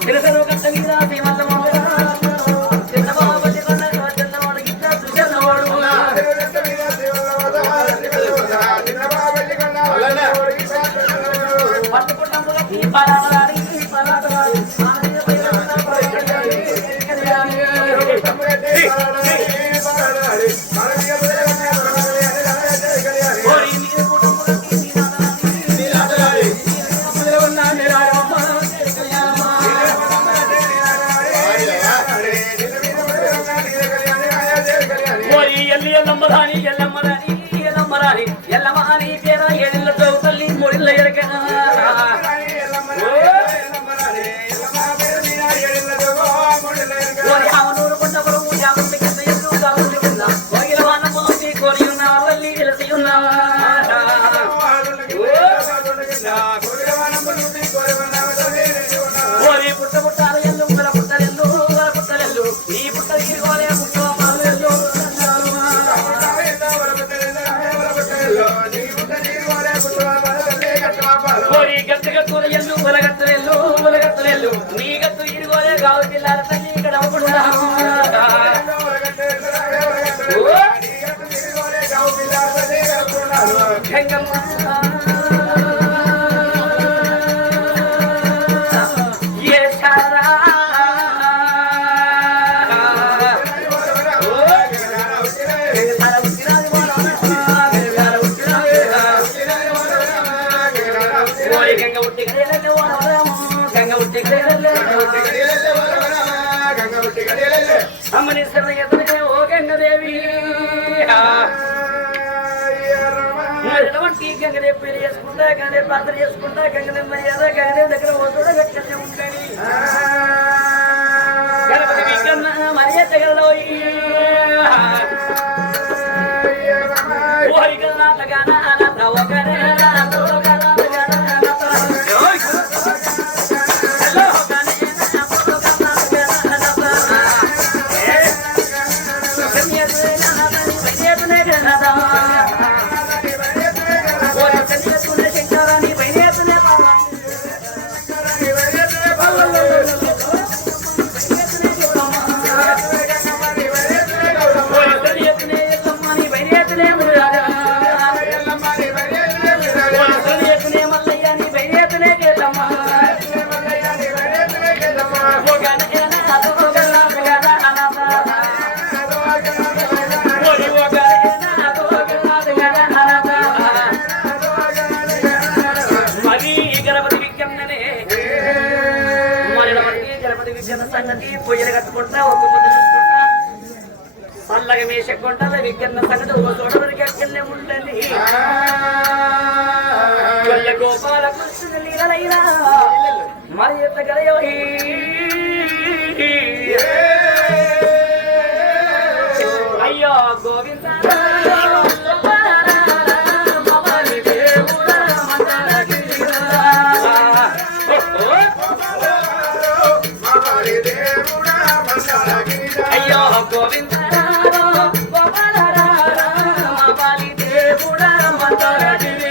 తిరగను కట్ట మీద భీమల్లవాడు చిన్నబాబల్లి కొండ చిన్నవాడు గిట్లా చూసేవాడు పట్టుకుంటాము ఈ పరాడాలి పరాడాలి ఎల్లమాని పేర ఏళ్ళ చౌకల్లి మూడిళ్ళ ఎరక ఆమనూరు కొండపురం యాభై కింద ఎల్లు కావాలి కోగిల వానమోసి కోరి ఉన్న వల్లి వెలసి ఉన్న ఓరి పుట్ట పుట్టాల ఎల్లు మన పుట్టలెల్లు మన పుట్టలెల్లు ఈ పుట్ట గిరిగోలే పుట్ట మాలెల్లు ఓరి గట్టుగట్టుల ఎల్లు బలగట్టలెల్లు బలగట్టలెల్లు నీ గట్టు ఇరుగోలే గావు జిల్లాల తల్లి ఇక్కడ అవ్వకుండా అమ్మని సర్వయతనే ఓ గంగదేవి ఎటువంటి గంగదే పెళ్లి చేసుకుంటా గంగదే పాత్ర చేసుకుంటా గంగదేమయ్యారా గంగదేవి దగ్గర ఓ చూడ గట్టనే ఉంటాయి గణపతి వికన్న మర్యాదగల్లో సంగతి పొయ్యలు కట్టుకుంటా ఒక పొద్దు చూసుకుంటా పల్లగా వేసుకుంటా విజ్ఞాన సంగతి ఒక చోట వరకు ఎక్కడనే ఉండండి గోపాల కృష్ణుని లీలైనా మరి ఎంత గలయోహి అయ్యో గోవింద అయ్యో గోవింద గోపాలి దేవుడ మందరగిరి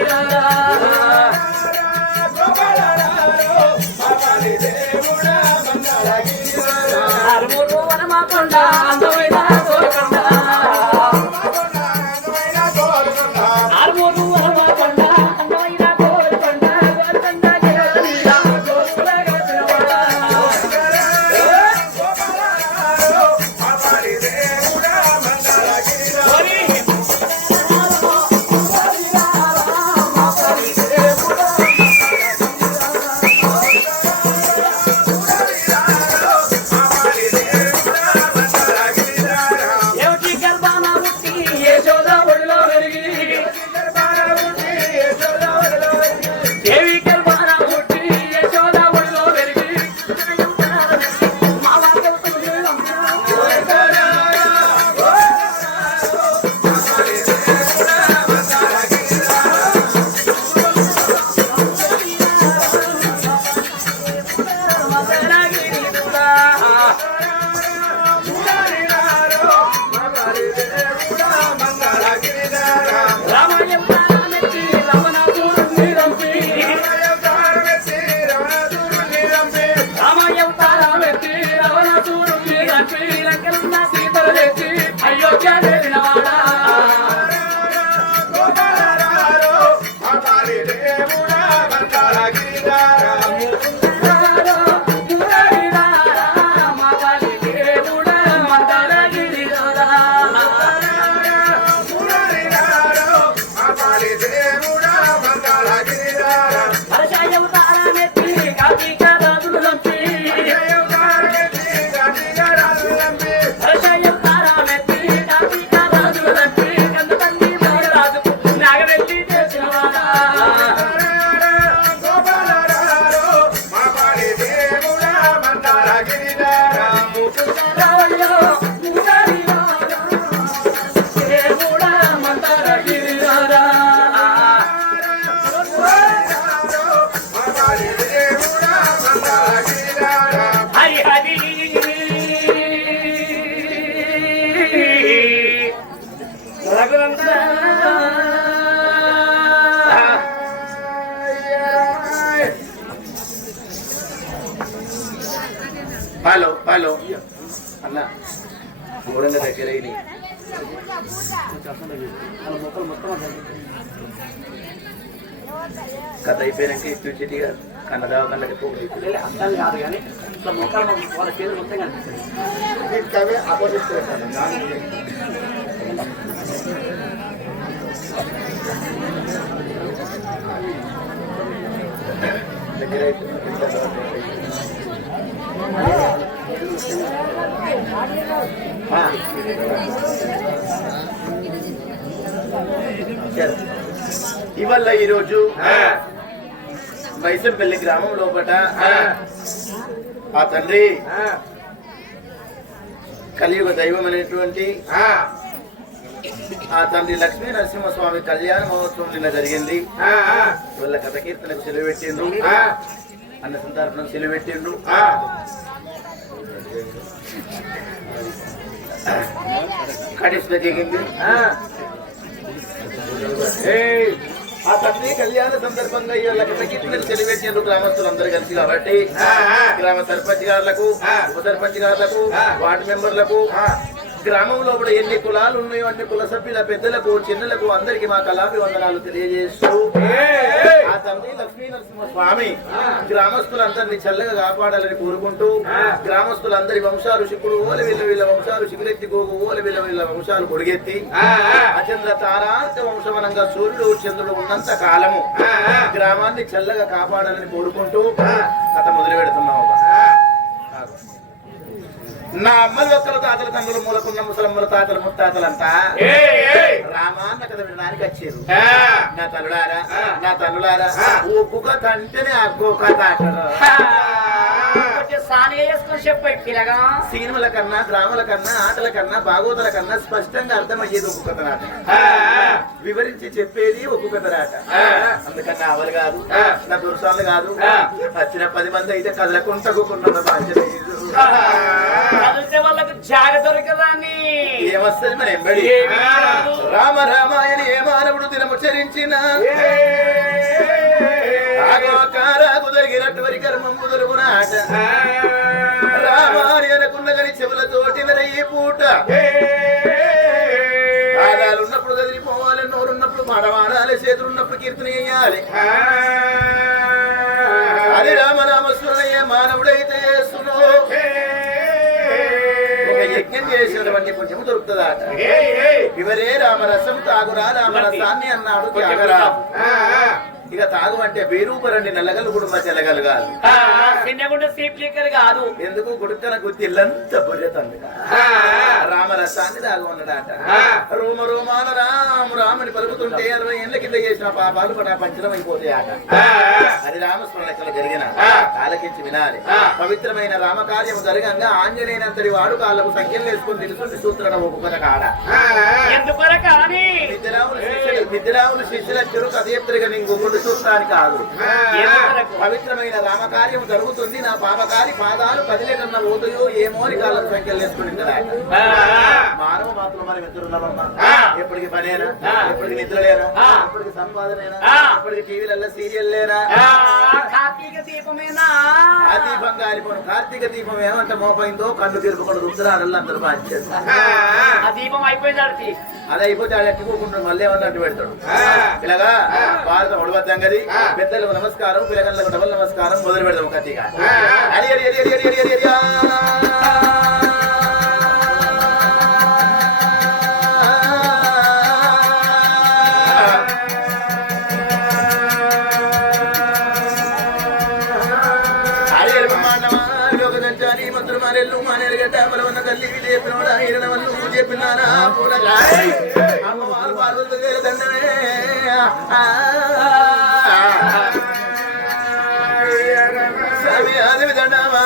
హలో హలో అన్న మూడంగా దగ్గర కథ అయిపోయినాక ఇచ్చేటిగా కన్నదావ కన్నకి పోగలేదు అర్థం కాదు కానీ ఇట్లా మొక్కలు వాళ్ళ చేతులు మొత్తం కనిపిస్తుంది. ఇవాళ ఈరోజు మైసంపల్లి గ్రామం లోపట ఆ తండ్రి కలియుగ దైవం అనేటువంటి ఆ తండ్రి లక్ష్మీ నరసింహస్వామి కళ్యాణ మహోత్సవం నిన్న జరిగింది. వాళ్ళ కథ కీర్తనకు సెలవు పెట్టిండ్రు, అన్న సందర్భం సెలవు పెట్టిండ్రు. కడిసిన జరిగింది. ఆ తండ్రి కళ్యాణ సందర్భంగా ఇవాళ కథ కీర్తనకు సెలవు పెట్టిండ్రు గ్రామస్తులందరూ కలిసి. కాబట్టి గ్రామ సర్పంచ్ గారులకు, ఉప సర్పంచ్ గారులకు, వార్డు మెంబర్లకు, గ్రామంలో కూడా ఎన్ని కులాలు ఉన్నాయో అన్ని కుల సభ్యుల పెద్దలకు చిన్నలకు అందరికి మా కళాభివందనాలు తెలియజేస్తూ ఆ తండ్రి లక్ష్మీ నరసింహ స్వామి గ్రామస్తులందరినీ చల్లగా కాపాడాలని కోరుకుంటూ గ్రామస్తులందరి వంశాలు శికుడు ఓల వీళ్ళ వంశాలు శికులెత్తి గోగు ఓల వీళ్ళ వంశాలు కొడిగెత్తి అచంద్ర తారార్థ వంశవనంగా సూర్యుడు చంద్రుడు ఉన్నంత కాలము గ్రామాన్ని చల్లగా కాపాడాలని కోరుకుంటూ కథ మొదలు పెడుతున్నాము. నా అమ్మలు ఒక్కరు తాతల తండ్రులు మూలకున్న ముసలమ్మల తాతలు ముత్తాతలంతా రామాన్న కథ వినడానికి వచ్చారు. నా తల్లులారా నా తల్లులారా ఒక్కొక్క తంటేనే అగ్గొక్క తాటరు సినిమాల కన్నా డ్రామాల కన్నా ఆటల కన్నా భాగవతాల కన్నా స్పష్టంగా అర్థమయ్యేది ఒక్కొక్క నాట, వివరించి చెప్పేది ఒక్కొక్క రాట. అందుకన్నా అవలు కాదు నా దుర్సాలు కాదు, వచ్చిన 10 మంది అయితే కదలకుంటకున్న బాధ్యత వాళ్ళకు జాగ దొరకదాన్ని ఏమొస్తుంది మరి ఎంబడి. రామ రామాయణ ఏ మానవుడు దినముచ్చరించిన కుదరిగినట్టు వరి కర్మము దొరుకునాట. రామాని అనుకున్న గని చెవులతోటి ఈ పూట ఆదాలున్నప్పుడు కదిలిపోవాలి, నోరున్నప్పుడు మాడవాడాలి, చేతులున్నప్పుడు కీర్తన చేయాలి. అది రామనామస్మరణయ్యే మానవుడైతే చేస్తున్నో ఒక యజ్ఞం చేసినటువంటి కొంచెం దొరుకుతుందట. ఇవరే రామరసం తాగురా రామరసాన్ని అన్నాడు త్యాగరాజు. ఇక తాగు అంటే బేరూపరండి నల్లగలు కుటుంబ తెల్లగలు కాదు, కాదు. ఎందుకు గుడుకన గుద్దిల్లంత బొర్రెతంది రామరసాన్ని తాగున్నాడట. రోమ రోమాన రాము రాముని పలుకుతుంటే 60 ఏళ్ల కింద చేసిన పాపాలు పంచడం అయిపోతాయట. అది రామస్మరణ జరిగిన ఆలకించి వినాలి. పవిత్రమైన రామకార్యము జరగంగా ఆంజనేయునంతటి వాడు కాళ్ళకు సంఖ్యలు వేసుకుని తెలుసుకుంటే సూత్రడ ఒక్కొక్క కాడ విద్యరాములు శిష్యులచ్చరు కథయత్రిగా ఇంకొకటి చూస్తాను కాదు. పవిత్రమైన రామకార్యం జరుగుతుంది, నా పాపకారి పాదాలు 10 కన్నా పోతాయో ఏమో అని కాళ్ళకు సంఖ్యలు వేసుకుని మానవ మాత్రం మనం ఎదురున్నామమ్మా. ఎప్పటికి పనేనా, ఎప్పటికి నిద్రలేనా, ఎప్పటికి సంపాదనేనా, ఎప్పటికి టీవీలలో సీరియల్ లేనా, కార్తీక దీపమేనా, దీపం కాలిపోను కార్తీక దీపం ఏమంట మోపైందో కన్ను తిరుపుకుండా రుద్రాడల్లో అందరూ బాధ్యత ఆ దీపం అయిపోయింది అది అయిపోతే ఆడ ఎట్టుకోకుండా మళ్ళీ ఏమన్నా అడ్డు పెడతాడు ఇలాగా భారతం ఒడవద్దాం కది పెద్దలకు నమస్కారం పిల్లగళ్ళకు డబల్ నమస్కారం మొదలు పెడదాం కత్తిగా అడి అడి అడి అడి అడి అడి మంత్రుమారెల్లు మానేరుగడ్డ బలవన్న తల్లి చెప్పినోడా ఈరన వల్లు చెప్పినారా అమ్మవారు పార్వతి దండమే స్వామి ఆది విదండమా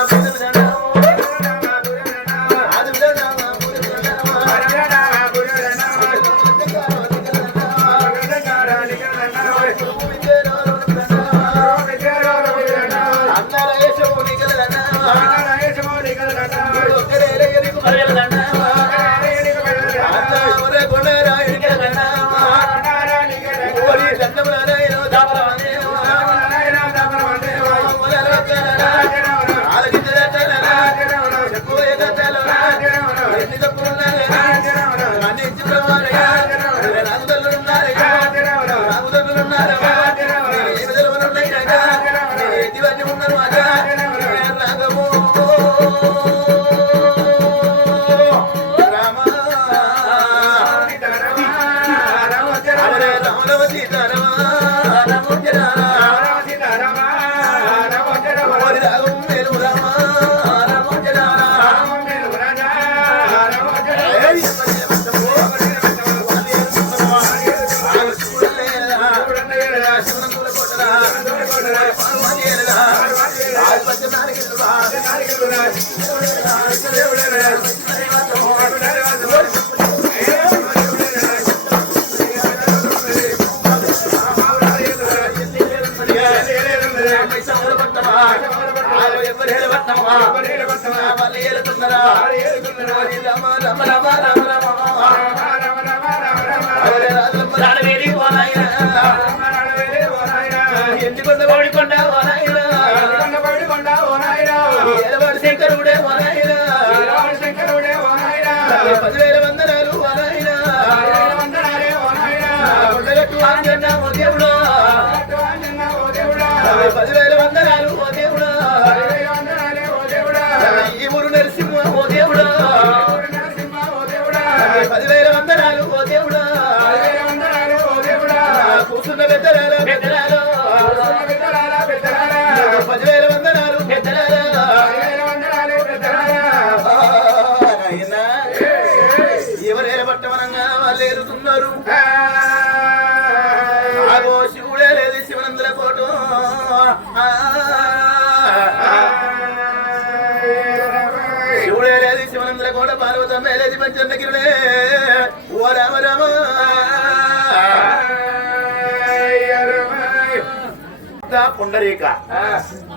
పుండరీక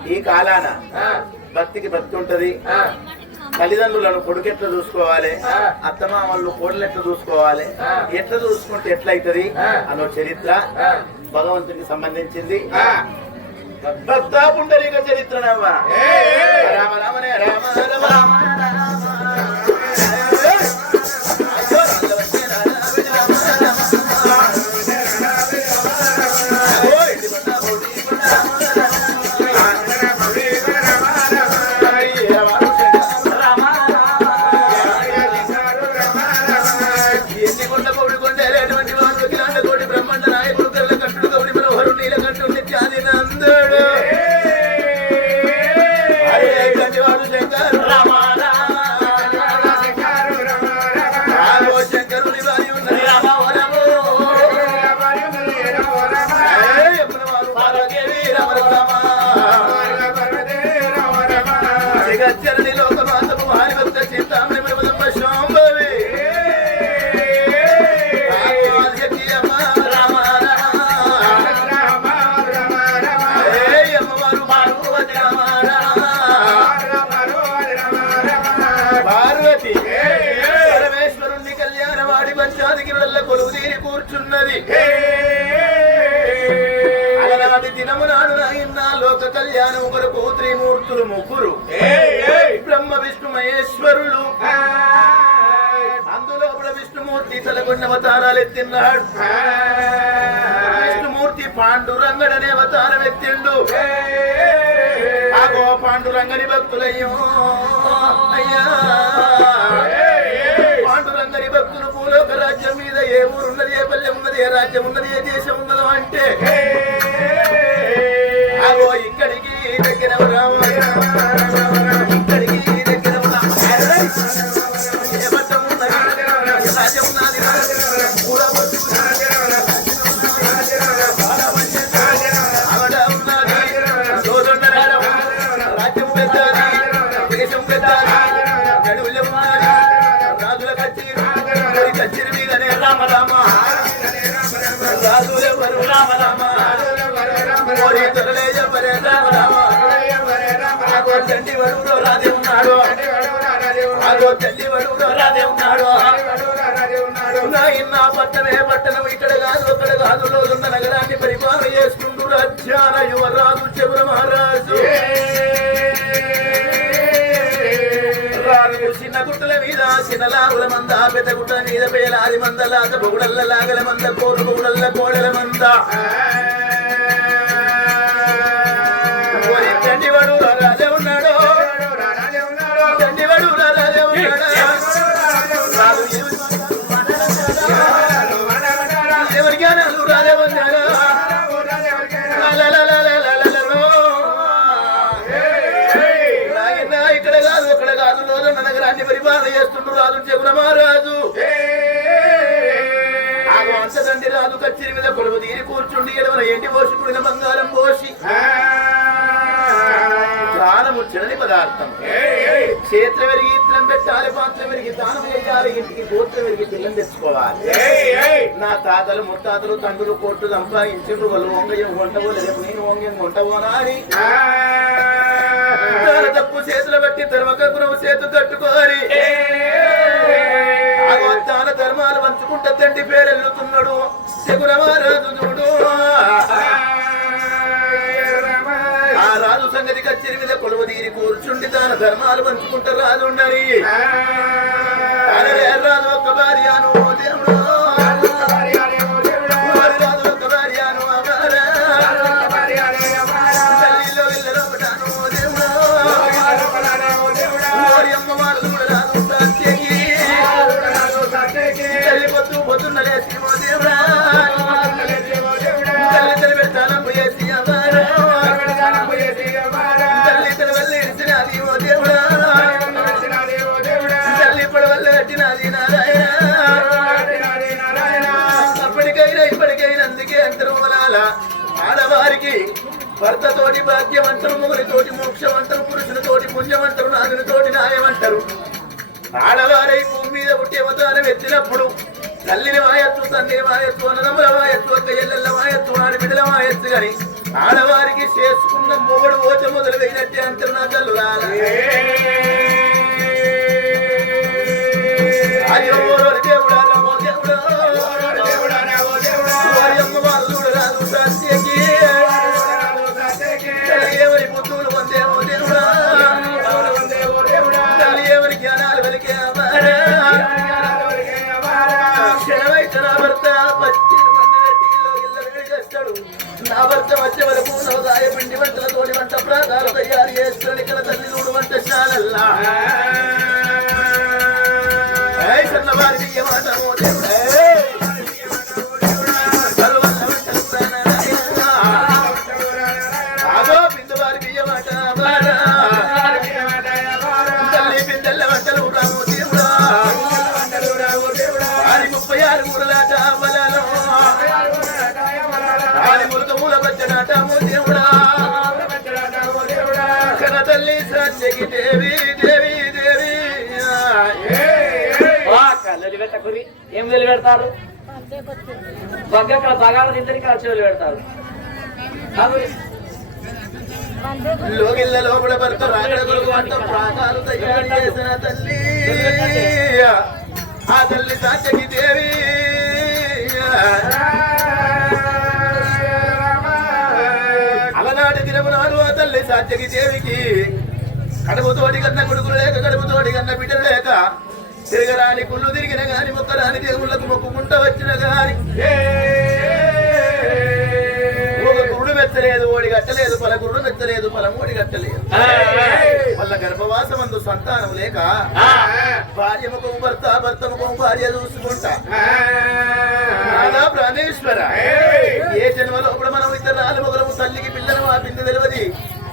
ఈ కాలాన భక్తికి భక్తి ఉంటది తల్లిదండ్రులను కొడుకు ఎట్లా చూసుకోవాలి అత్తమామలు కోడలు ఎట్లా చూసుకోవాలి ఎట్లా చూసుకుంటే ఎట్లయితది అన్న చరిత్ర భగవంతునికి సంబంధించింది భక్త పుండరీక చరిత్ర రామ రామనే రామ రామ దినము నాడు నాయన లోక కళ్యాణ కళ్యాణం కొరకు త్రిమూర్తులు ముగ్గురు బ్రహ్మ విష్ణు మహేశ్వరులు అందులో విష్ణుమూర్తి తలకొండ అవతారాలు ఎత్తిన్నాడు. విష్ణుమూర్తి పాండురంగడనే అవతారం ఎత్తిండు. ఆగో పాండురంగని భక్తులయ్యో అయ్యా, పాండురంగని భక్తులు భూలోక రాజ్యం మీద ఏ ఊరున్నది, ఏ పల్లె ఉన్నది, ఏ రాజ్యం ఉన్నది, ఏ దేశం ఉన్నదో అంటే ఆగో ఇక్కడికి దగ్గర ఇక్కడికి దగ్గర తండ్రి వడులో రాదే ఉన్నాడు, అదో తల్లి వడులో రాదే ఉన్నాడు. నా పట్టణమే పట్టణం ఇక్కడ కాదు అక్కడ కాదు రోజున్న నగరాన్ని పరిపాలన చేసుకుంటూ రాజ్యాల యువరాజు చెవుల మహారాజు చిన్న గుట్టల మీద చిన్నలాగుల మంద, పెద్ద గుట్టల మీద పేలాది మంద, లాత బొగుడల్ల లాగల మంద, కోరు బొగుడల్ల కోడల మంద. తండ్రివాడు రాజే ఉన్నాడు, తండ్రివాడు రాజే ఉన్నాడు. ఎవరికి రాజే ఉన్నాడు. ఇక్కడ కాదు అక్కడ కాదు రోజున్న నగరాన్ని పరిపాలన చేస్తుండ్రు రాజు చెగుల మహారాజు. అంత తండ్రి రాజు కచ్చిరి మీద కొలువు తీరి కూర్చుండి ఎడవన ఎండి పోసి పుడిన బంగారం పోసి దానము చెడని పదార్థం. క్షేత్రం పెరిగి ఇత్రం పెట్టాలి, పాత్రం పెరిగి దానం చేయాలి, ఇంటికి గోత్రం పెరిగి పిల్లని తెచ్చుకోవాలి. నా తాతలు ముత్తాతలు తండ్రులు కోట్లు సంపాదించుండ్రు, వాళ్ళు వంగయం వంటవో రేపు నేను వంగం వంటవోనా అని తప్పు చేతులు బట్టి ధర్మకపురం చేతు కట్టుకోరి దాన ధర్మాలు పంచుకుంటా తండ్రి పేరెళ్ళుతున్నాడు చెగుల మహారాజు చూడు. ఆ రాజు సంగతి కచ్చేరి మీద కొలువు తీరి కూర్చుండి దాన ధర్మాలు పంచుకుంటా రాజు ఉండని. రాజు ఒక్క భార్యను దేవుడు, రాజు ఒక్క భార్యను తల్లిలో ఇళ్ళలో ఒకటాను దేవుడు, అమ్మ వాళ్ళు కూడా రాజు తల్లి పొద్దు పొద్దున్న లేచి దేవుడా తల్లి తల్లి పెడతాను పోయేసి తల్లి తల్లి వల్ల ఇడిచినది ఓ దేవుడా, తల్లి ఇప్పుడు వల్ల కట్టినది నారాయణ. అప్పటికైనా ఇప్పటికైనా అందుకే అంతర్మూలాల ఆడవారికి భర్తతోటి భాగ్యం అంటారు, మొగుడితోటి మోక్షం అంటారు, పురుషులతోటి పుణ్యం అంటారు, నాగులతోటి న్యాయం అంటారు. ఆడవారై భూమి మీద పుట్టి అవతారం ఎత్తినప్పుడు తల్లిని వాయత్తు, తండ్రిని వాయత్తు, అన్నదమ్ముల వాయత్తు, అక్క ఎల్లెల్ల వాయత్తు, ఆడి బిడ్డల వాయత్తు గాని ఆడవారికి చేసుకున్న మొగుడు ఓచ మొదలు వేయినట్టే అంటారు నా తల్లు అయ్యో దేవుడా అమ్మ వాళ్ళు రాదు సత్యకి ఎవరి పుత్రులు వందేమో దేవుడా, తల్లి ఎవరి జ్ఞానాలు వెలికే క్షణమైతే నా భర్త 18 మంది వెట్టిలో ఇళ్ళ వేడి చేస్తాడు. నా భర్త వచ్చే వరకు నవదాయ పిండి వంటలతోటి వంట ప్రాకాలు తయారు చేస్తాడు. ఇక్కడ తల్లి నూడు వంట చాలల్లా సన్నవారి బియ్యమాట అదో బిందువారి బియ్యమాట తల్లి బిందెల్ల వంటలు రాము దేవుడా, 36 మూరలాట అవ్వలలో ములక మూల బచ్చనాటము దేవుడా, కన తల్లి సత్యకి దేవి దేవి దేవి. కళ్ళు పెట్టకురి ఏం వెలు పెడతారు, బగ్గక్కడ బగాల తింటారు, కలిసి వెలు పెడతారు. లోగిళ్ళ లోపల భర్త రాగడ కొరకు అంత ప్రాణాలు తయారు చేసిన తల్లి ఆ తల్లి సాధ్యకి దేవి. అలనాటి దినము నాడు ఆ తల్లి సాధ్యకి దేవికి కడుపుతోటి కన్న కొడుకులు లేక కడుపుతోటి కన్న బిడ్డలు లేక తిరగరాని కుళ్ళు తిరిగిన గాని మొక్కరాని దేవుళ్లకు మొక్కుకుంటూ వచ్చిన గాని ఒక గురుడు మెచ్చలేదు ఓడి కట్టలేదు పల గురుడు మెచ్చలేదు పలం ఓడి కట్టలేదు వాళ్ళ గర్భవాసమందు సంతానం లేక భార్య ముఖం భర్త భర్త ముఖం భార్య చూసుకుంటా ప్రాణేశ్వర ఏ జన్మలో కూడా మనం ఇద్దరు మొగలము తల్లికి పిల్లను వాపింది తెలియదు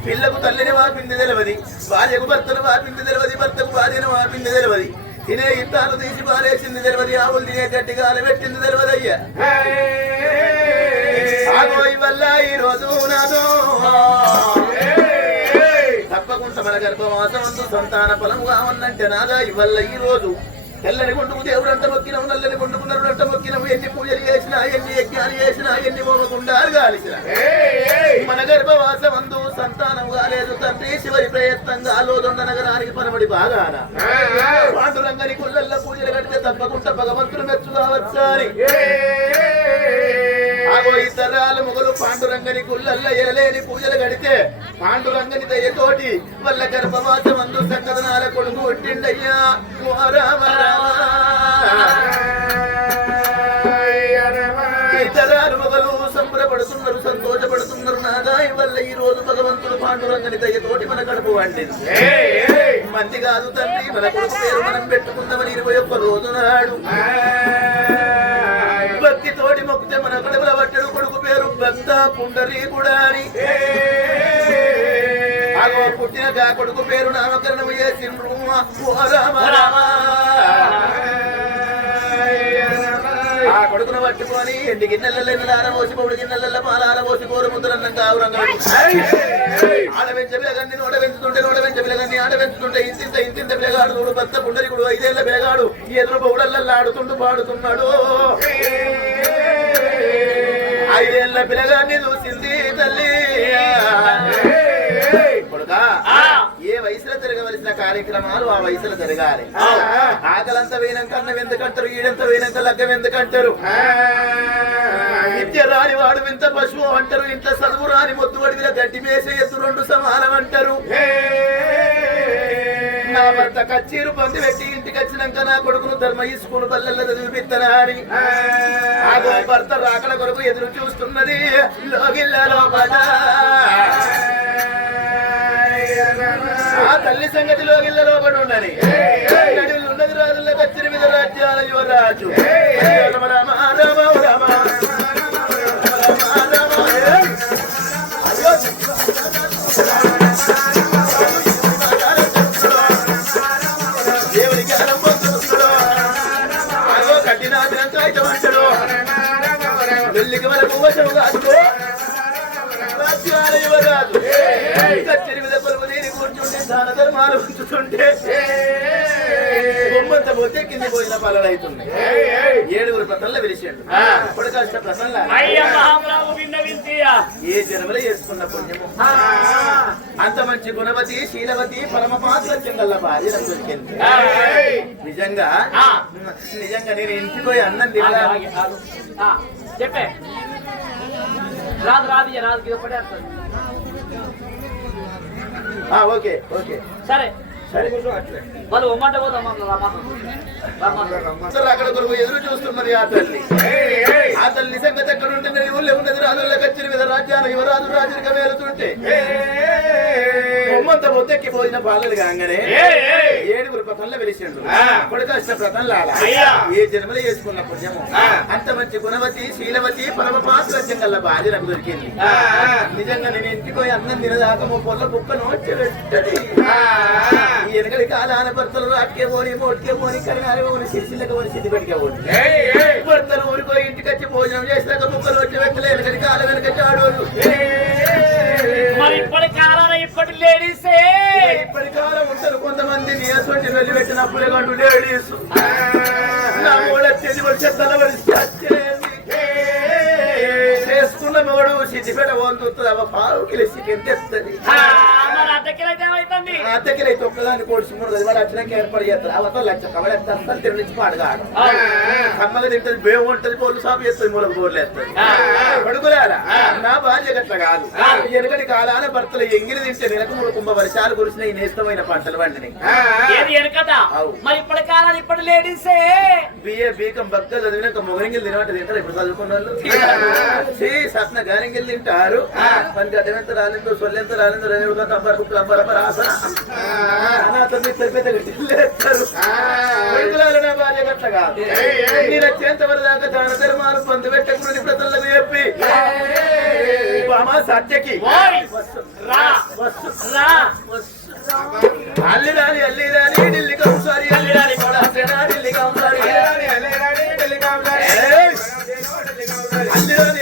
పిల్లకు తల్లిని వాపింది తెలియదు భార్యకు భర్తను వాపింది తెలియదు భర్తకు భార్యను వాపింది తెలియదు తినే ఇత్తాలు తీసి పారేసింది తెలియదు ఆవులు తినే గట్టిగా పెట్టింది తెలియదు అయ్యా వల్ల ఈ రోజు నాదో తప్పకుండా మన గర్భవాసమందు సంతాన ఫలం కావన్నంటే నాదా ఇవల్ల ఈ రోజు తెల్లని గుండుకు దేవుడు అంట మొక్కినాము నల్లని గుండుకు నరుడు అంట మొక్కినాము ఎన్ని పూజలు చేసినా ఎన్ని యజ్ఞాలు చేసినా ఎన్ని మోమగుండాలు కాలిసిన మన గర్భవాసమందు సంతానం కాలేదు తండ్రి శివరి ప్రయత్నంగా ఆలోదొండ నగరానికి పనబడి బాగాన పాండురంగని కుళ్ళల్లో పూజలు కడితే తప్పకుండా భగవంతుడు మెచ్చు కావచ్చా అని ఇతరాలు మొగలు పాండురంగని కుళ్ళల్లో ఎరలేని పూజలు కడితే పాండురంగని దయతోటి వాళ్ళ గర్భవాసమందు సంకదనాల కొడుకు ఒట్టిండయ్యా ఇతరాలు మొగలు సంబరపడుతున్నారు సంతోషపడుతున్నారు నాదా వల్ల ఈ రోజు భగవంతుడు పాండురంగని దయతోటి మన కడుపు వండింది మంది కాదు తండ్రి మన కొడుకు పేరు మనం పెట్టుకుందామని 21 రోజు నాడు భక్తి తోటి మొక్కితే మన కడుపుల పట్టడు కొడుకు పేరు భక్త పుండరీకుడా అని పుట్టిన కొడుకు పేరు నామకరణం చేసిండ్రు ఆ కొడుకును పట్టుకొని ఎండి గిన్నెలలో ఆరబోసి పొడి గిన్నెలలో పాల ఆరబోసి కోరు ముద్రన్నం కావురంగా ఆడవెంచ పిల్లగాన్ని నోట పెంచుతుంటే నోట వెంచ పిల్లగాన్ని ఆడ పెంచుతుంటే ఇంతింత పిల్లగాడు చూడు భక్త పుండరీకుడు 5 ఏళ్ల పిల్లగాడు ఎదురు బొగుడల్లో ఆడుతుంటూ పాడుతున్నాడు 5 ఏళ్ల పిల్లగాన్ని చూసింది తల్లి కొడుకా ఏ వయసులో జరగవలసిన కార్యక్రమాలు ఆ వయసులో జరగాలి ఆకలంతా వేయనంక అన్నం ఎందుకంటారు ఈడంతా వేయనంక లగ్గం ఎందుకంటారు విద్య రాని వాడు వింత పశువు అంటారు ఇంత చదువు రాని మొద్దు వడివిల గడ్డి మేసే ఎత్తు 2 సమానం అంటారు నా భర్త కచ్చీరు పంది పెట్టి ఇంటికి వచ్చినాక నా కొడుకును ధర్మ స్కూల్ బల్లల్లో చదివిపిత్తనా అని ఆ భర్త రాకల కొరకు ఎదురు చూస్తున్నది ఆ తల్లి సంగతిలో గిల్ల లోపడి ఉండని నడువులు ఉన్నది రాజుల్లో కచ్చిరి మీద రాజ్యాల యువరాజు రామ రామ రామ రామ దేవునికి అగో కట్టినాథంతో అయితే అంటాడు వెళ్ళికి వరకు వశము కాదు రాజ్యాల యువరాజు కచ్చిరి మీద కొలువు తీరి కూర్చుంటే దాన ధర్మాలు ఉంచుతుంటే బొమ్మంత పోతే కింద పోయిన పాలలు అవుతుంది 7 ప్రతల్ల విరిచాడు ఇప్పుడు కష్ట ప్రసల్ల ఏ జన్మలో చేసుకున్న పుణ్యము అంత మంచి గుణవతి శీలవతి పరమపాత్ర చెంగల్ల భార్య దొరికింది నిజంగా నేను ఇంటికి పోయి అన్నం తిన్నా చెప్పే రాదు ఓకే ఓకే సరే వాళ్ళు ఒమ్మంట పోతాం అక్కడ కొరకు ఎదురు చూస్తున్నది ఆ తల్లి సంగతి ఎక్కడ ఉంటుంది ఊళ్ళో ఉన్నది రాజుల కచ్చిన మీద రాజ్యాలు యువరాజు రాజుగా వేలుతుంటే బొమ్మంత మొత్తెక్కి పోయిన బాలలు కాగానే 7 ప్రతల్ల వెలిసిండు కొడుకష్ట ప్రతల్లాల ఏ జన్మలో చేసుకున్న పుణ్యము అంత మంచి గుణవతి శీలవతి పరమపాత్ర చెంగల్ల భార్య నాకు దొరికింది నిజంగా నేను ఇంటికి పోయి అన్నం తినదాకమో పొల్ల బుక్కను వచ్చి ఈ వెనకడి కాలాన భర్తలు రాట్కే పోని మోట్కే పోని కరినారే పోని సిరిసిల్లకి పోని సిద్ధిపెట్టికే పోని భర్తలు ఊరికో ఇంటికి వచ్చి భోజనం చేసినాక ముక్కలు వచ్చి వెంటలే వెనకడి కాలం వెనక చాడోళ్ళు ఇప్పటి కాలం ఇప్పటి లేడీసే ఇప్పటి కాలం ఉంటారు కొంతమంది నీసొంటి వెళ్ళి పెట్టినప్పుడే కంటూ లేడీస్ నా మూడ చెత్తల చేసుకున్న మొగడు సిద్ధిపేట పోతుంది పావు కిలో చికెన్ తెస్తుంది అవుతుంది అత్తకిలైతే ఒక్కదాన్ని కోడిసి మూడు గది వాడు వచ్చినాక ఏర్పాటు చేస్తారు అవతల లక్ష కబడి అసలు తిరిగి నుంచి పాడుగాడు కమ్మగా తింటది బేవు ఉంటుంది పోలు సాపు చేస్తుంది మూలకు బోర్లు వేస్తుంది పడుకులేరా నా భార్య గట్ల కాదు ఎనకటి కాలాన భర్తలు ఎంగిలి తింటే నెలకు 3 కుంభ వర్షాలు కురిసిన ఈ నేస్తమైన పంటలు వండినాయి మరి ఇప్పటి కాలాలు ఇప్పుడు లేడీసే బిఏ బీకం బక్క చదివినాక మొగరింగిలు తినమంటే తింటారు ఇప్పుడు చదువుకున్న వాళ్ళు సత్న గారింగిలు తింటారు పని గడ్డమెంత రాలేదు సొల్లెంత రాలేదు రేణుగా కంబర్ బుక్ లంబర్ ఆసన అనాథని పెద్ద గట్టిస్తారు నా భార్య గట్ల కాదు నేను వచ్చేంత వరకు దాకా దాన ధర్మాలు పందు పెట్టకుండా ఇప్పుడు తల్లకు చెప్పి బామా సత్యకి అల్లి రాని ఢిల్లీ కంసారి అల్లి రాని ఢిల్లీ కంసారి అల్లి రాని ఢిల్లీ కంసారి అల్లి రాని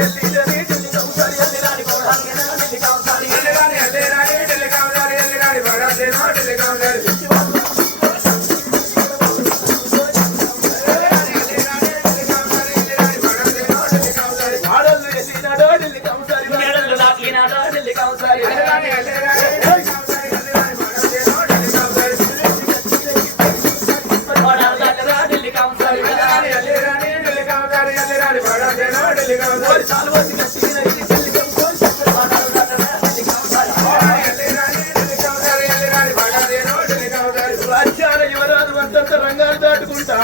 రంగాలు దాటుకుంటా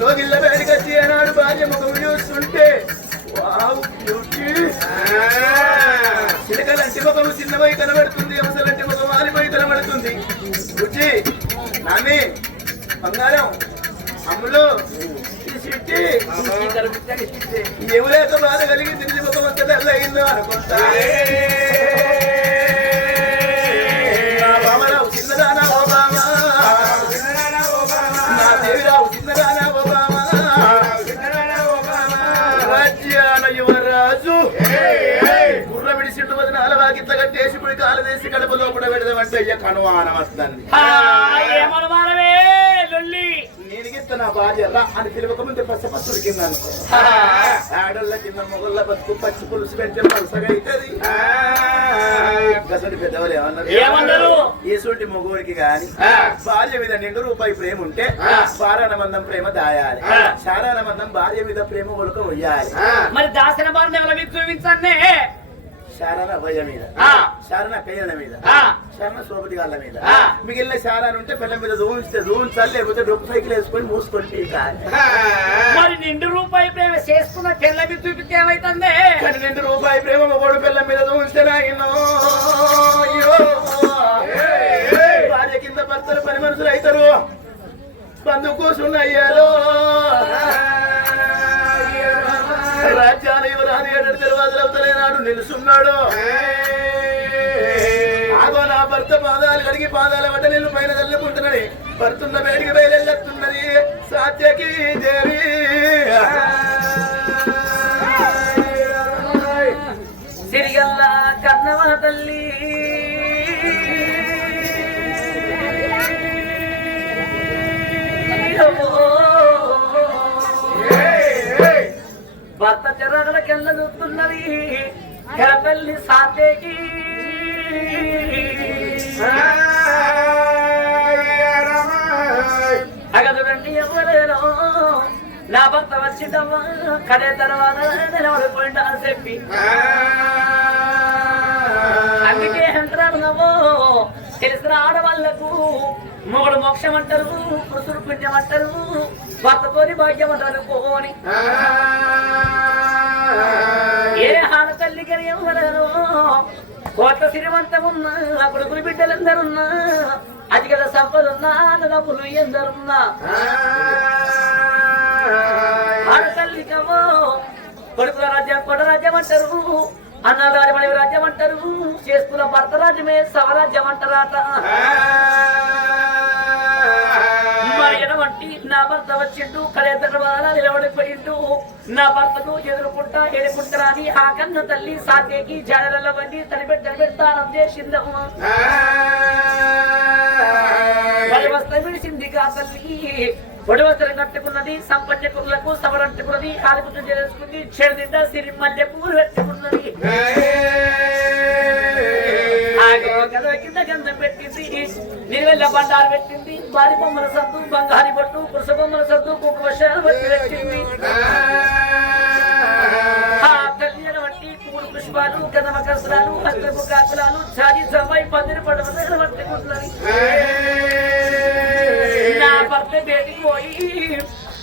లోగిళ్ళ వేడికి వచ్చి ఏనాడు భార్య ముఖం చూస్తుంటే చిలకలంటి ముఖం చిన్నవై కనబడుతుంది అవసరంటి ముఖం ఆలిపోయి కనబడుతుంది రుచి నాని బంగారం అమ్ములు ఎవరైతే బాధ కలిగి తిరిగి ముఖం అంత అయిందో అనుకుంటా బామరావు చిన్నదానా ఓ బామా నా దేవిరావు చిన్నదానా ఓ బామా రాజ్యాల యువరాజు గుర్ర విడిసిండు వదిన అలవాకిట్ల కట్టేసి పుడి కాలు వేసి కడుపులో కూడా పెడదామంటే అయ్యా కనుమానం వస్తుంది నేనిగిత్త నా భార్య రా అని పిలవక ముందు పచ్చపచ్చుడు కింద అనుకో ఆడోళ్ళ కింద మొగళ్ళ బతుకు పచ్చి పులుసు పెంచే పలుసగా అవుతుంది గసడి పెద్దవాళ్ళు ఏమన్నారు ఏసోటి మొగోడికి గాని భార్య మీద ₹2 ప్రేమ ఉంటే సారానమందం ప్రేమ దాయాలి సారానమందం భార్య మీద ప్రేమ ఒలక ఒయ్యాలి మరి దాసిన బారిని ఎవరి చూపించండి శారణ భయ మీద శారణ కయ్యల మీద శారణ సోపతి గాళ్ళ మీద మిగిలిన శారాన్ని ఉంటే పిల్లల మీద దూంచాలి లేకపోతే డొక్కు సైకిల్ వేసుకొని మూసుకొని మరి ₹2 ప్రేమ చేసుకున్న పిల్ల మీద చూపిస్తే ఏమైతుంది కానీ ₹2 ప్రేమ మొగోడు పిల్ల మీద దూంచితే నాయనో భార్య కింద భర్తలు పని మనుషులు అవుతారు బంధు కూర్చున్న అయ్యాలో రాజ్యాల యువరాని 7 దర్వాజలు అవుతలేనాడు నిలుచున్నాడు ఆగో నా భర్త పాదాలు కడిగి పాదాల వడ్డ నీళ్ళు పైన చల్లుకుంటున్నది భర్తున్న వేడికి బయలుతున్నది సాత్యకి దేవి సిరిగల్లా కన్నవ తల్లి భర్త చెరగల కింద చూస్తున్నది తల్లి సాతేకి అగదుడండి ఎవరేనో నా భర్త వచ్చిందమ్మా కడే తర్వాత నిలబడిపోయింది అని చెప్పి అందుకే అంటారు నవ్వు తెలిసిన ఆడవాళ్లకు మొగడు మోక్షం అంటారు పురుషుడు పుణ్యం అంటారు భర్తతోని భాగ్యం అంటారు పోని ఏ ఆడ తల్లికి ఎవరో కోట్ల శ్రీమంతమున్నా కొడుకులు బిడ్డలందరున్నా అధిక సంపద ఉన్నా అన్నదమ్ములు ఎందరున్నా ఆడతల్లికవో కొడుకుల రాజ్యం కొడ రాజ్యం అంటారు అన్నల రాజ్యం రాజ్యం అంటారు చేసుకున్న భర్త రాజ్యమే సవరాజ్యం అంటారట ఎడవంటి నా భర్త వచ్చిండు కళేతర నిలబడిపోయిండు నా భర్తను ఎదుర్కొంటా ఏడుకుంటారా అని ఆ కన్న తల్లి సాధ్యకి జాడల వండి తనిపెట్టి పెడతానం చేసిందమ్మా వస్త్రం విడిచింది కా తల్లి పొడి వస్త్రం కట్టుకున్నది సంపన్నకులకు సవరంటుకున్నది కాలుపుతం చేసుకుంది చెడు నిండా సిరి మల్లె పూలు పెట్టుకున్నది కింద గంధం పెట్టి పెట్టింది నిలువెల్ల బండారు పెట్టింది బారి బొమ్మల సద్దు బంగారి బొట్టు పురుష బొమ్మల సద్దు కుక్క వర్షాలు బట్టి పెట్టింది ఆ కళ్యాణ బట్టి పూలు పుష్పాలు కదమ కసరాలు హస్తపు కాకులాలు చాది జమ్మాయి పందిరి పడవలు బట్టి కుట్లని నా భర్త బేటికి పోయి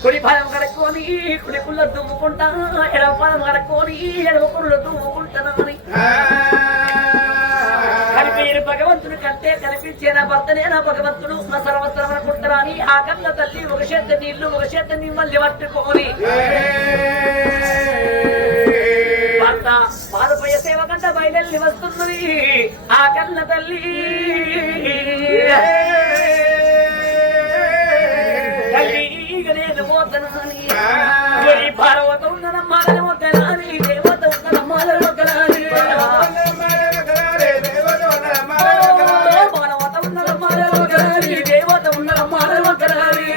కుడి పాదం కడుక్కొని కుడి కుళ్ళ దుమ్ముకుంటా ఎడవ పాదం కడుక్కొని ఎడవ కుళ్ళ దుమ్ముకుంటానని మీరు భగవంతుడు కంటే కనిపించే నా భర్తనే నా భగవంతుడు నా సర్వస్వం అనుకుంటారా అని ఆ కన్న తల్లి ఒక చేత నీళ్లు ఒక చేత నిమ్మల్ని పట్టుకోని భర్త పాదపయ సేవ కంట బయలుదేరి వస్తున్నది ఆ కన్న తల్లి నేను పోతనాని భారవత ఉన్నదమ్మా పోతనాని దేవత ఉన్నదమ్మా పోతనాని దేవత ఉన్నదమ్మా పోతనాని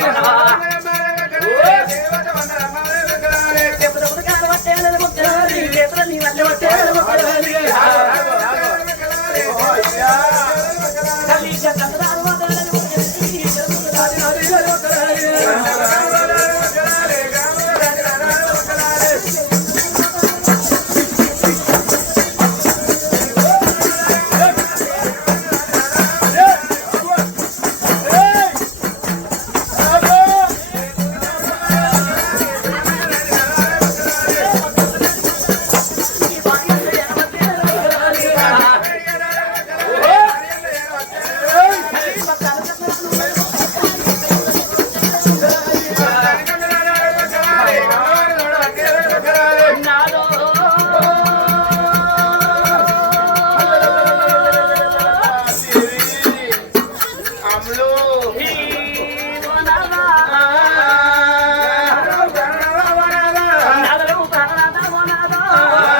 నీ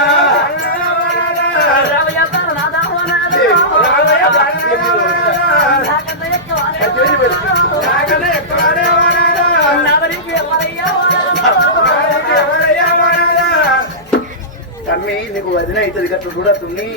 వల్ల తమ్మి నీకు వదిన అవుతుంది గట్టు కూడా తుమ్మి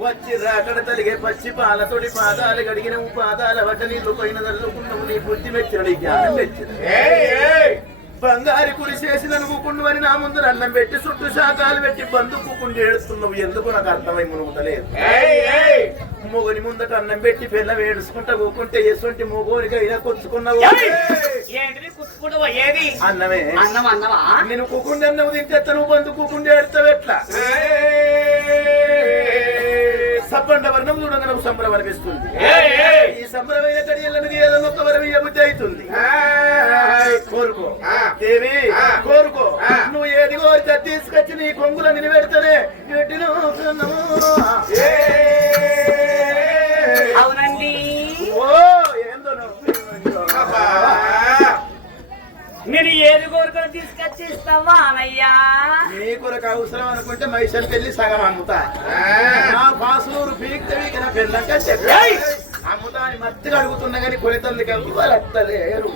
వచ్చి రాకడ తలిగే పచ్చి పాలతోటి పాదాలు గడిగిన పాదాల వడ్డ నీళ్లు పైన చల్లుకున్నావు నీ బుద్ధి మెచ్చిన నీ జ్ఞానం మెచ్చిన బంగారు కురిసేసి నలుగుకుండు అని నా ముందు అన్నం పెట్టి చుట్టూ శాఖాలు పెట్టి బందుకుండి ఏడుస్తున్నావు ఎందుకు నాకు అర్థమై మునుగుతలేదు మొగని ముందట అన్నం పెట్టి పిల్ల వేడుచుకుంటా కూకుంటే ఎసుంటి మొగోనికి అయినా కొచ్చుకున్నావు అన్నమే నేను కూకుండి అన్నవు తింటే నువ్వు బంధు కూకుండి ఏడుతావు ఎట్లా సబ్బండ వర్ణం చూడంగా నాకు సంబరం అనిపిస్తుంది ఈ సంబరమైన కడియలను ఏదో ఒక్క వరం బుద్ధి అవుతుంది కోరుకో దేవి కోరుకో నువ్వు ఏది కోరితే తీసుకొచ్చి నీ కొంగుల నిలబెడితేనే అవునండి ఓ ఏందో మీరు ఏది కోరుకొని తీసుకొచ్చి ఇస్తావా అనయ్యా నీ కొరకు అవసరం అనుకుంటే మైసల్కి వెళ్ళి సగం అమ్ముతా నా పాసులూరు పీక్తే నా పెళ్ళంగా చెప్పి అమ్ముతా అని మత్తిగా అడుగుతున్నా కానీ కొనితందుకు అత్తలేరు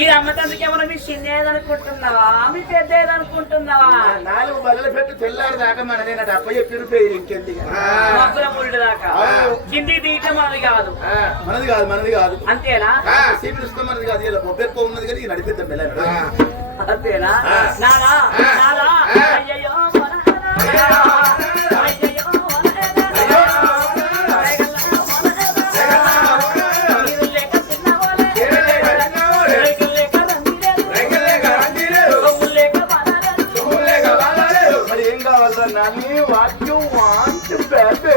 ఇది అమ్మతందుకు ఏమన్నా మీ చిన్నేదనుకుంటున్నావా మీ పెద్దేదనుకుంటున్నావా 4 బల్లలు పెట్టి తెల్లారి దాకా మన నేను అప్ప చెప్పి పేరు ఇంకెంది మబ్బుల ముళ్ళు దాకా కింది తీయటం మనది కాదు మనది కాదు అంతేనా సీపిస్తాం మనది కాదు ఇలా బొబ్బెక్కువ ఉన్నది కానీ నడిపిద్దాం పిల్లలు అంతేనా నానా నానా అయ్యయ్యో You want to baby?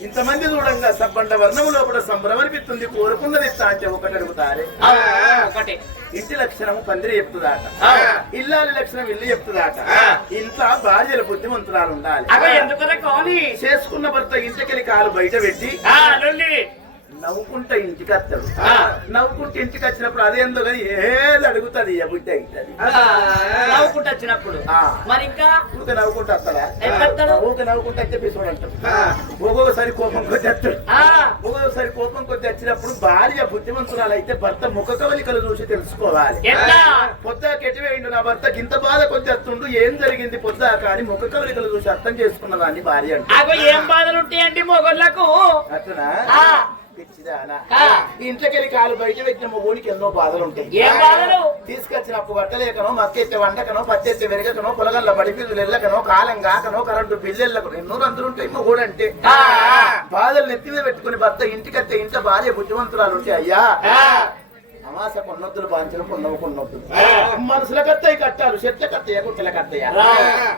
ఇంతమంది చూడంగా సబ్బండ వర్ణం లోపల సంభ్రమనిపిస్తుంది కోరుకున్నది ఇస్తా అంటే ఒకటి అడుగుతారే ఒకటి ఇంటి లక్షణము పందిరి చెప్తుందాట ఇల్లాలి లక్షణం ఇల్లు చెప్తుందాట ఇంట్లో భార్యల బుద్ధిమంతురాలు ఉండాలి చేసుకున్న భర్త ఇంటికెళ్ళి కాలు బయట పెట్టి నవ్వుకుంటా ఇంటికి వస్తాడు నవ్వుకుంటే ఇంటికి వచ్చినప్పుడు అదేందో కానీ ఏది అడుగుతుంది బుడ్డ అవుతుంది నవ్వుకుంటూ వచ్చినప్పుడు మరి ఇంకా ఊక నవ్వుకుంటూ వస్తాడా ఊక నవ్వుకుంటూ వచ్చే పిసోడు అంటాడు ఒక్కొక్కసారి కోపం కొద్ది వస్తాడు ఒక్కొక్కసారి కోపం కొద్ది వచ్చినప్పుడు భార్య బుద్ధిమంతురాలు అయితే భర్త ముఖ కవలికలు చూసి తెలుసుకోవాలి పొద్దా కెట్టివేయండు నా భర్త ఇంత బాధ కొద్ది వస్తుండు ఏం జరిగింది పొద్దా కానీ ముఖ కవలికలు చూసి అర్థం చేసుకున్నదాన్ని భార్య అంటే ఏం బాధలు ఉంటాయండి మొగోళ్ళకు అట్లనా ఇంట్లోకెళ్ళి కాలు బయట పెట్టిన మొగోనికి ఎన్నో బాధలు ఉంటాయి తీసుకొచ్చినప్పుడు వట్టలేకనో మక్కెత్తే వంటకనో పత్తెత్తే వెరగకనో పొలగల్ల బడిపిల్లు ఎల్లకనో కాలం కాకనో కరెంటు బిల్లెళ్ళకనో ఎన్నో రందులు ఉంటాయి మొగోడు అంటే బాధలు నెత్తి మీద పెట్టుకుని భర్త ఇంటికత్తే ఇంట భార్య బుద్ధిమంతురాలు ఉంటాయి అయ్యా అమాస కొన్నొద్దులు బాంచలు కొన్నవు కొన్నొద్దులు మనసుల కత్తయ్య కట్టారు చెట్ల కత్తయ్య కుట్టల కత్తయ్య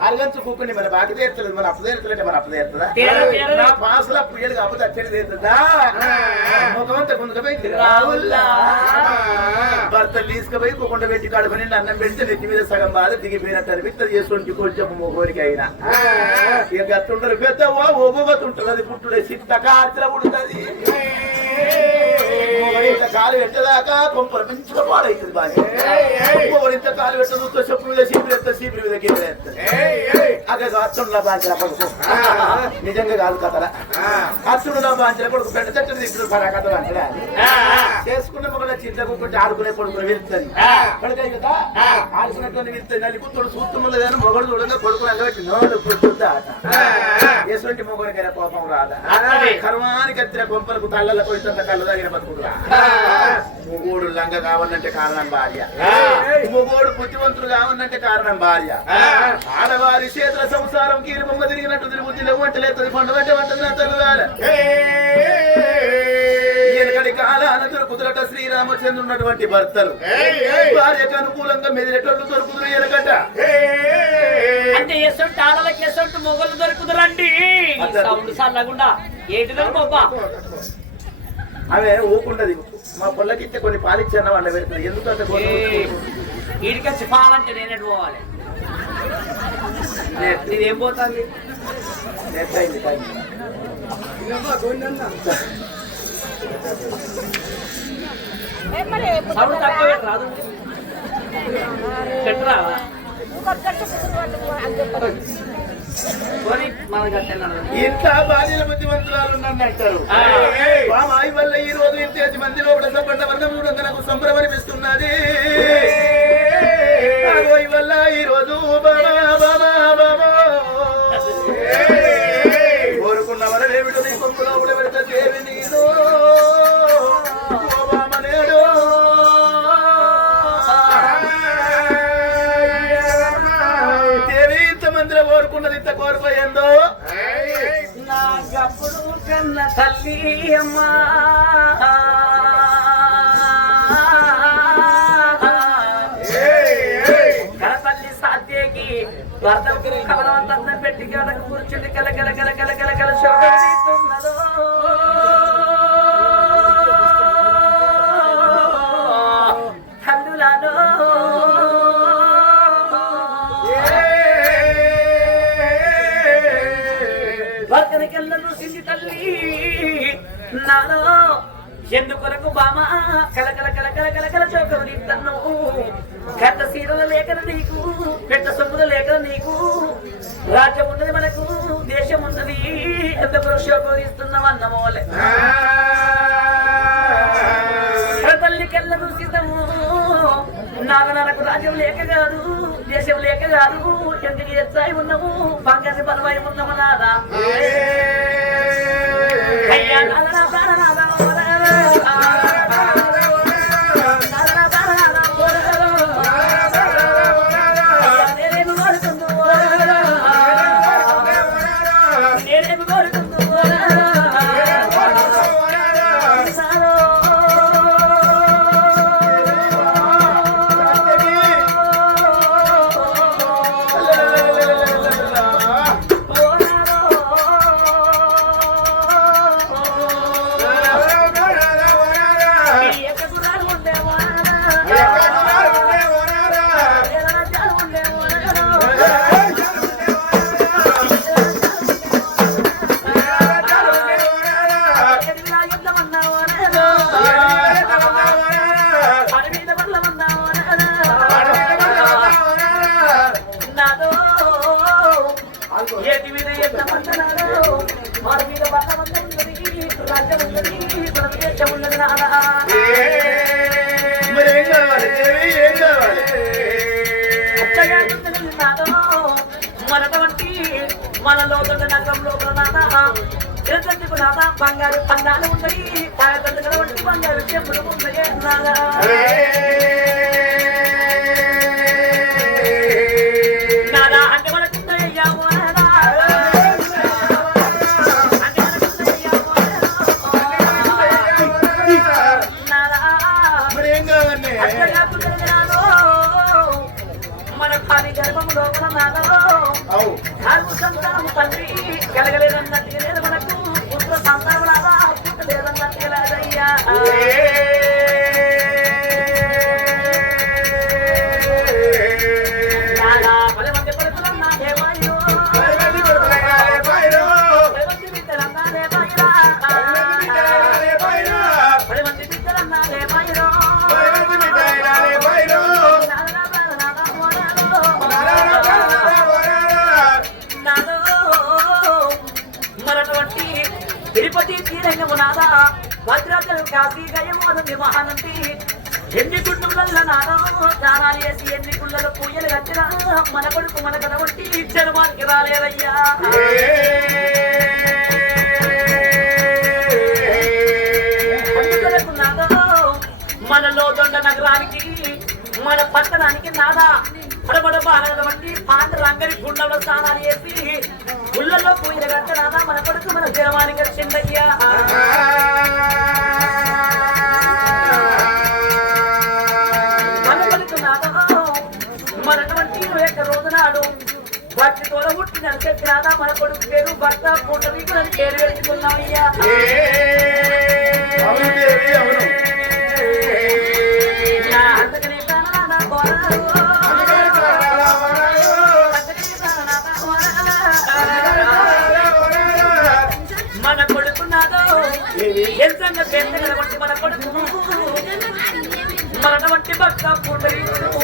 అల్లంచు కూకుని మన బాకి తీర్చలేదు మన అప్పు తీర్చలేంటే మన అప్పు తీరుతుందా నా పాసల పుయ్యలు కాకపోతే అచ్చడి తీరుతుందా ముఖమంతా కొందుకపోయి భర్త తీసుకుపోయి కుకుండా పెట్టి కడుపుని అన్నం పెడితే నెత్తి మీద సగం బాధ దిగిపోయినట్టు అనిపిస్తుంది చేసుకుంటూ కొంచెం మొగోరికి అయినా ఇక గట్టుంటారు పెద్ద ఓబోతుంటారు అది పుట్టుడే సిట్ట కార్తెల పుడుతుంది కాలు పెట్టదాకా కొంపలు మంచిగా పాడైతుంది బాగా ఇంత కాలు పెట్ట చూస్తే చెప్పులు మీద సీపులు ఎత్తా సీపులు మీద గిన్నెలు ఎత్తారు అక్కడ అచ్చుడులా బాంచల కొడుకు నిజంగా కాదు కథలా అచ్చుడులా బాంచల కొడుకు పెద్ద చెట్టు తీసుకుని పడా కథ అంటే చేసుకున్న మొగల చింతకుంటే ఆడుకునే కొడుకుని వెళ్తుంది కొడుకాయి కదా ఆడుకున్నటువంటి వెళ్తుంది నలుగుతుడు చూస్తున్న లేదని మొగడు చూడంగా కొడుకుని అంగబెట్టి నోడు కూర్చుంటా ఎటువంటి మొగడికైనా కోపం రాదా కర్మానికి ఎత్తిన కొంపలకు తల్లలకు ఇంత కళ్ళు తగిన బతుకురా మొగోడు లంగ కావాలంటే కారణం భార్య మొగోడు బుద్ధివంతుడు కావాలంటే కారణం భార్య ఆడవారి చేతుల సంసారం కీరి బొమ్మ తిరిగినట్టు తిరుగుతుంది వంటలేదు పండు వంట వంట తల్లుదాల ఎనకటి కాలాన దొరుకుతురట శ్రీరామచంద్రుడు ఉన్నటువంటి భర్తలు భార్యకు అనుకూలంగా మెదిరేటోళ్ళు దొరుకుతురు ఎనకట అంటే ఎసొంటి ఆడలకి ఎసొంటి మొగలు దొరుకుతురండి సౌండ్ సల్లగుండా ఏంటిదో గొప్ప ఆమె ఊకుంటది మా పొల్లకిచ్చే కొన్ని పాలిచ్చాను వాళ్ళ పెడుతుంది ఎందుకంటే వీడికొచ్చి పాలంటే నేనేటి పోవాలి నీదేం పోతుంది సౌండ్ తక్కువ రాదు పెట్టరావా ఇంత బాధ్యుల బుద్ధిమంతురాలు నన్ను అంటారు మామాయి వల్ల ఈ రోజు ఇంటి మంది లోపల సబ్బండ వర్ణం చూడంగా నాకు సంబరమనిపిస్తున్నది వల్ల ఈ రోజు కోరుకున్న వరలేమిటో నీ కొంపు లోపల పెడతా దేవి నీదో కోరుకున్నది ఇంత కోరుకోయిందో నాకప్పుడు కన్న తల్లి అమ్మా కనతల్లి సాధ్యకి భర్తకు కలవంతం పెట్టి గడకు కూర్చుండి కల కల కల కల కల కల శోభనీస్తున్నదో తల్లులాలో భర్తనికెళ్ళను సిద్ధి తల్లి నాలో ఎందుకొరకు బామా కల కల కల కల కల కల చోకరు నిత్తను గత సీరల లేఖన నీకు పెద్ద సొమ్ముల లేఖన నీకు రాజ్యం ఉన్నది మనకు దేశం ఉన్నది ఎందుకు శోకరిస్తున్నాం అన్నమోలే కళ్ళను సిద్ధము నాగనకు రాజ్యం లేక కాదు దేశం లేక కాదు ఎందుకు ఎత్తాయి ఉన్నాము బంగారు బలమై ఉన్నాము నాదా అయ్యా నాగన ప్రాణనాథ మనలో నగరంలో నాదా బంగారు పన్నాలు ఉన్నాయి వంటి బంగారు చెప్పులు ఉన్నాయి నాదా అంటే మనకుందయ్యాము మన ఖాళీ గర్భంలో నాదో సంతానం తండ్రి కలగలేదన్నట్టు లేదు మనకు పుత్ర సంతానం రాదా లేదన్నట్టు లేదయ్యా పది మంది పడుతున్నా దేవాయో పది మంది బిడ్డలన్నా దేవాయో తిరుపతి శ్రీరంగము నాదా భద్రాచలం కాశీ గయమోదండి మహానంది ఎన్ని కుటుంబాల నాదా దానాలు వేసి ఎన్ని గుళ్ళలో పూజలు కట్టినా మన కొడుకు మన కథ వంటి జన్మానికి రాలేదయ్యా అందుకొరకు నాదా మనలో దొండ నగరానికి మన పట్టణానికి నాదా పడబడ బాలటువంటి పాండరంగరి గుండెలో స్నానాలు చేసి గుళ్ళలో పూజలు కట్టనాదా మన కొడుకు మన జన్మానికి వచ్చిందయ్యా మన కొడుకు నాదా మనటువంటి యొక్క రోజు నాడు భక్తి తోడ పుట్టిన చెప్పి రాదా మన కొడుకు పేరు భర్త పూటకు పేరు పెట్టుకున్నామయ్యా అందుకనే ప్రాణనాథ కోరారు మన కొడుకున్నాదో ఎంత పెద్దల వంటి మన కొడుకు మన వంటి భక్త పూటకు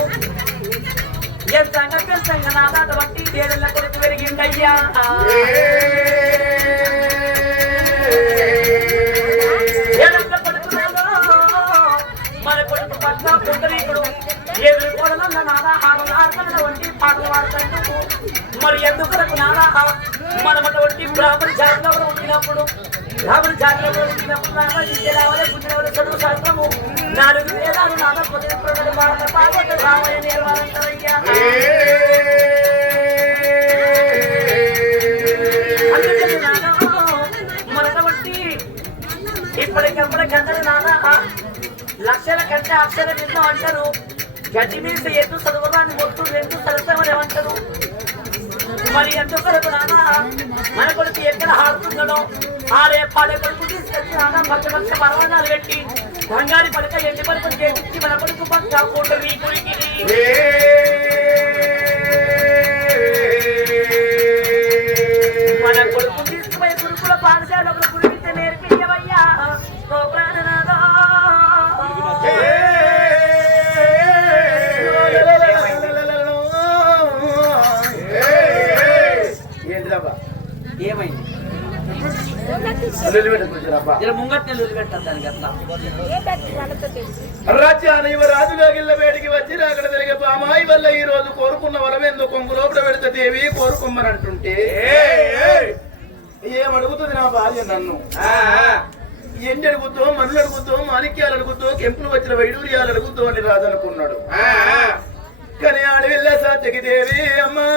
ఎంత పెద్ద నాదాట వంటి దేవల్ల కొడుకు పెరిగిందయ్యా మన కొడుకు భక్త పూటరీకుడు ఏడు కోడల నాదా ఆడల వంటి పాటలు పాడుతాడు మరి ఎందుకు నాదా మనమటువంటి బ్రాహ్మణ జాతిలో ఉండినప్పుడు బ్రాహ్మణ జాతిలో ఉండినప్పుడు రావాలి చదువు శాస్త్రము 4 వేదాలు నాదా ప్రజలు భారత పార్వత రామయ్య నిర్మాణయ్యా అందుకని నాదా మనటువంటి ఇప్పటికప్పుడు గంటలు నాదా లక్షల కంటే అక్షర నిన్ను అంటారు గడ్డి మీద ఎత్తు చదువుదాన్ని మొత్తు 2 సరసమని ఏమంటారు మరి ఎందుకు నానా మన కొడుకు ఎక్కడ ఆడుతున్నాడో ఆడే పాడే కొడుకు తీసుకొచ్చి నానా పచ్చ పర్వణాలు పెట్టి బంగారి పడక ఎండి పడుకు చేపించి మన కొడుకు పక్క ఫోటో మీ గురికి మన కొడుకు తీసుకుపోయే గురుకుల పాఠశాలలో గురించి నేర్పించవయ్యా ఓ ప్రాణనాథ ఏమైంది ఇలా ముంగట్నే వదిలిపెట్టారు దానికి అట్లా రాజ్యాన యువరాజుగా గిల్ల వేడికి వచ్చి అక్కడ తిరిగే అమ్మాయి వల్ల ఈ రోజు కోరుకున్న వరమేందో కొంగు లోపల పెడితే దేవి కోరుకోమనంటుంటే ఏమడుగుతుంది నా భార్య నన్ను ఎండి అడుగుతో మనులు అడుగుతో మాణిక్యాలు అడుగుతో కెంపులు వచ్చిన వైడూర్యాలు అడుగుతో అని రాదనుకున్నాడు. కానీ అడవిల్ల సత్యకి దేవి అమ్మా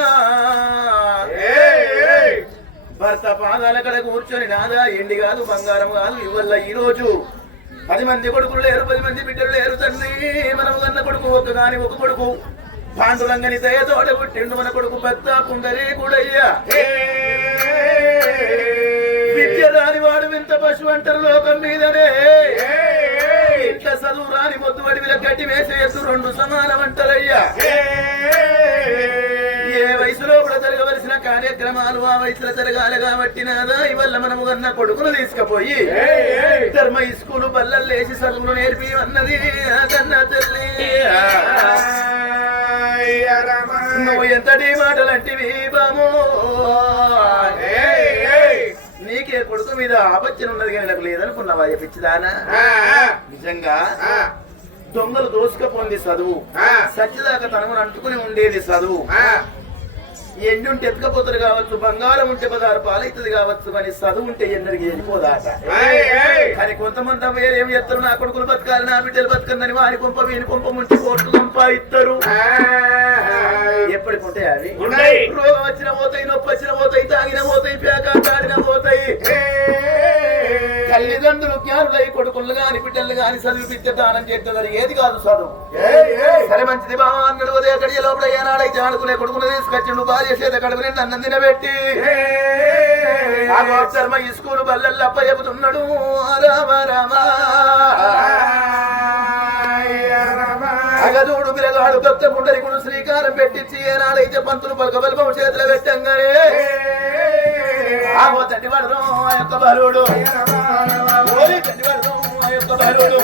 భర్త పాదాల కడ కూర్చొని నాదా ఎండి కాదు బంగారం కాదు ఇవల్ల ఈ రోజు 10 మంది కొడుకులు లేరు 10 మంది బిడ్డలు లేరు తండ్రి మనం కన్న కొడుకు ఒక గాని ఒక కొడుకు పాండురంగని దయతోట పుట్టిండు మన కొడుకు భర్త కుండరి కూడయ్యా విద్య రాని వాడు వింత పశువు అంటారు లోకం మీదనే ఇట్లా చదువు రాని మొద్దు అడవిల గడ్డి వేసే ఎత్తు 2 సమానం అంటారయ్యా. ఏ వయసులో కూడా జరగవలసిన కార్యక్రమాలు ఆ వయసులో జరగాలి కాబట్టి నాదా ఇవల్ల మనము కన్నా కొడుకును తీసుకుపోయి ధర్మ స్కూలు బల్లలు లేచి చదువులు నేర్పి అన్నది కన్నా తల్లి. నువ్వు ఎంతటి మాటలంటివి బామో నీకే కొడుకు మీద ఆపచ్చనున్నది కానీ నాకు లేదనుకున్నావా పిచ్చిదానా? నిజంగా దొంగలు దోసుకపోంది చదువు సత్యదాకా తనమును అంటుకుని ఉండేది చదువు. ఎన్ని ఉంటే ఎత్తుకపోతారు కావచ్చు బంగారం ఉంటే 16 పాలైతుంది కావచ్చు అని చదువు ఉంటే ఎన్నరికి వెళ్ళిపోదాట. కానీ కొంతమంది అమ్మాయిలు ఏమి చేస్తారు నా కొడుకులు బతకాలి నా బిడ్డలు బతకందని వారి కొంప వీని కొంప ముంచి కోట్లు సంపాదిస్తారు. ఎప్పటికి ఉంటాయి అవి రోగం వచ్చిన పోతాయి నొప్పి వచ్చిన పోతాయి తాగిన పోతాయి పేకాడిన పోతాయి. తల్లిదండ్రులు జ్ఞానులై కొడుకులు గాని బిడ్డలు గాని చదివిపిస్తే దానం చేస్తున్నారు ఏది కాదు చదువు. సరే మంచిది బాగా అన్నాడు ఉదయ గడియ లోపల ఏనాడైతే ఆడుకునే కొడుకులు తీసుకొచ్చిండు భార్య చేత కడుపు నిండి అన్నం తినబెట్టి శర్మ ఈ స్కూలు బల్లల్లో అప్ప చెబుతున్నాడు రామ రామ అగదూడు బిరగాడు కొత్త పుండరికుడు శ్రీకారం పెట్టించి ఏనాడైతే పంతులు పలకబల్పం చేతులు పెట్టంగానే ఆగో తండ్రి వాడు ఆ యొక్క బలుడు తండ్రి వాడు ఆ యొక్క బలుడు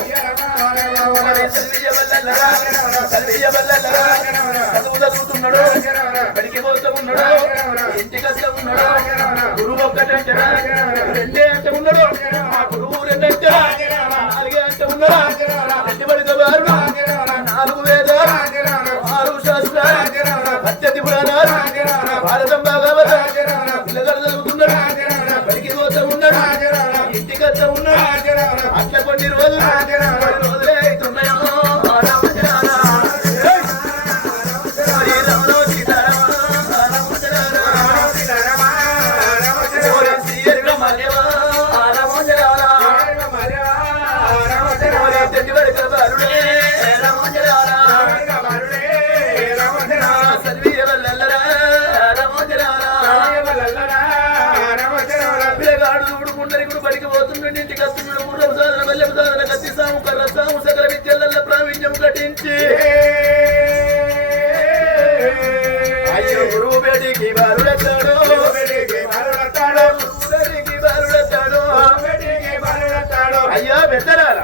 చదువుతున్నాడు బడికి పోతూ ఉన్నాడు ఇంటికి వస్తూ ఉన్నాడు గురువు ఒక్కటంటే 2 అంటే ఉన్నాడు ఆ గురువు 2 అంటే 4 అంటే ఉన్నాడు 2 బడితో 4 వేదాలు 6 శాస్త్రాలు 18 పురాణాలు భారతం భాగవతం పిల్లగాడు చదువుతున్నాడు బడికి పోతూ ఉన్నాడు ఇంటికి వస్తూ ఉన్నాడు అట్లా కొన్ని రోజులే అవుతున్నాయో బడికి పోతుండే ఇంటికి వస్తున్నాడు గుర్రం సాధన బల్లెం సాధన కత్తి సాము కర్ర సాము సకల విద్యల ప్రావీణ్యం ఘటించి అయ్యో గురువు బేటికి బాలుడతాడు అయ్యా బెత్తరారా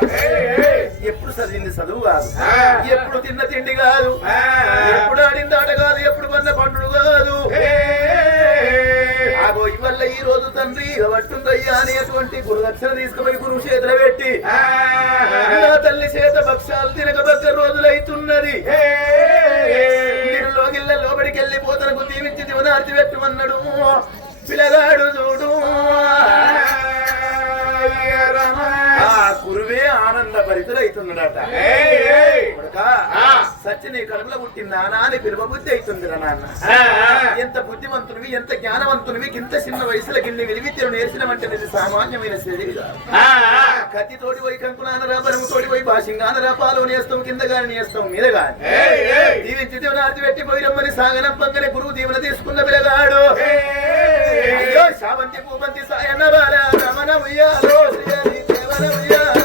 ఎప్పుడు చదివింది చదువు కాదు ఎప్పుడు తిన్న తిండి కాదు ఎప్పుడు ఆడింది ఆట కాదు ఎప్పుడు పన్న పండుడు కాదు. ఆగో ఇవల్ల ఈ రోజు తండ్రి పట్టుందయ్యా అనేటువంటి గురుదక్షిణ తీసుకుపోయి గురువు చేతులు పెట్టి నా తల్లి చేత భక్ష్యాలు తినక బగ్గ రోజులైతున్నది. నీరులో గిల్ల లోబడికి వెళ్ళిపోతనకు దీవించి దివనార్తి పెట్టమన్నాడు పిల్లగాడు చూడు. గురువే ఆనంద భరితులైతున్నాడట. సత్య నీ కడుపులో పుట్టిందా అని పిలువ బుద్ధి అవుతుందిరా నాన్న. ఎంత బుద్ధిమంతునివి ఎంత జ్ఞానవంతునివి ఇంత చిన్న వయసులో గిన్ని విలువిద్యను నేర్చినవంటే ఇది సామాన్యమైన శరీరం. కత్తి తోటి పోయి కంకునానరా బలము తోటి పోయి భాషంగానరా పాలు నేస్తాం కింద గాని నేస్తాం మీద గాని దీవించి దీవనార్తి పెట్టి పోయి రమ్మని సాగనంపంగానే గురువు దీవెన తీసుకున్న పిల్లగాడు అయ్యో శావంతి పూబంతి సాయన బాల రమణ ఉయ్యాలో శ్రీ దేవన ఉయ్యాలో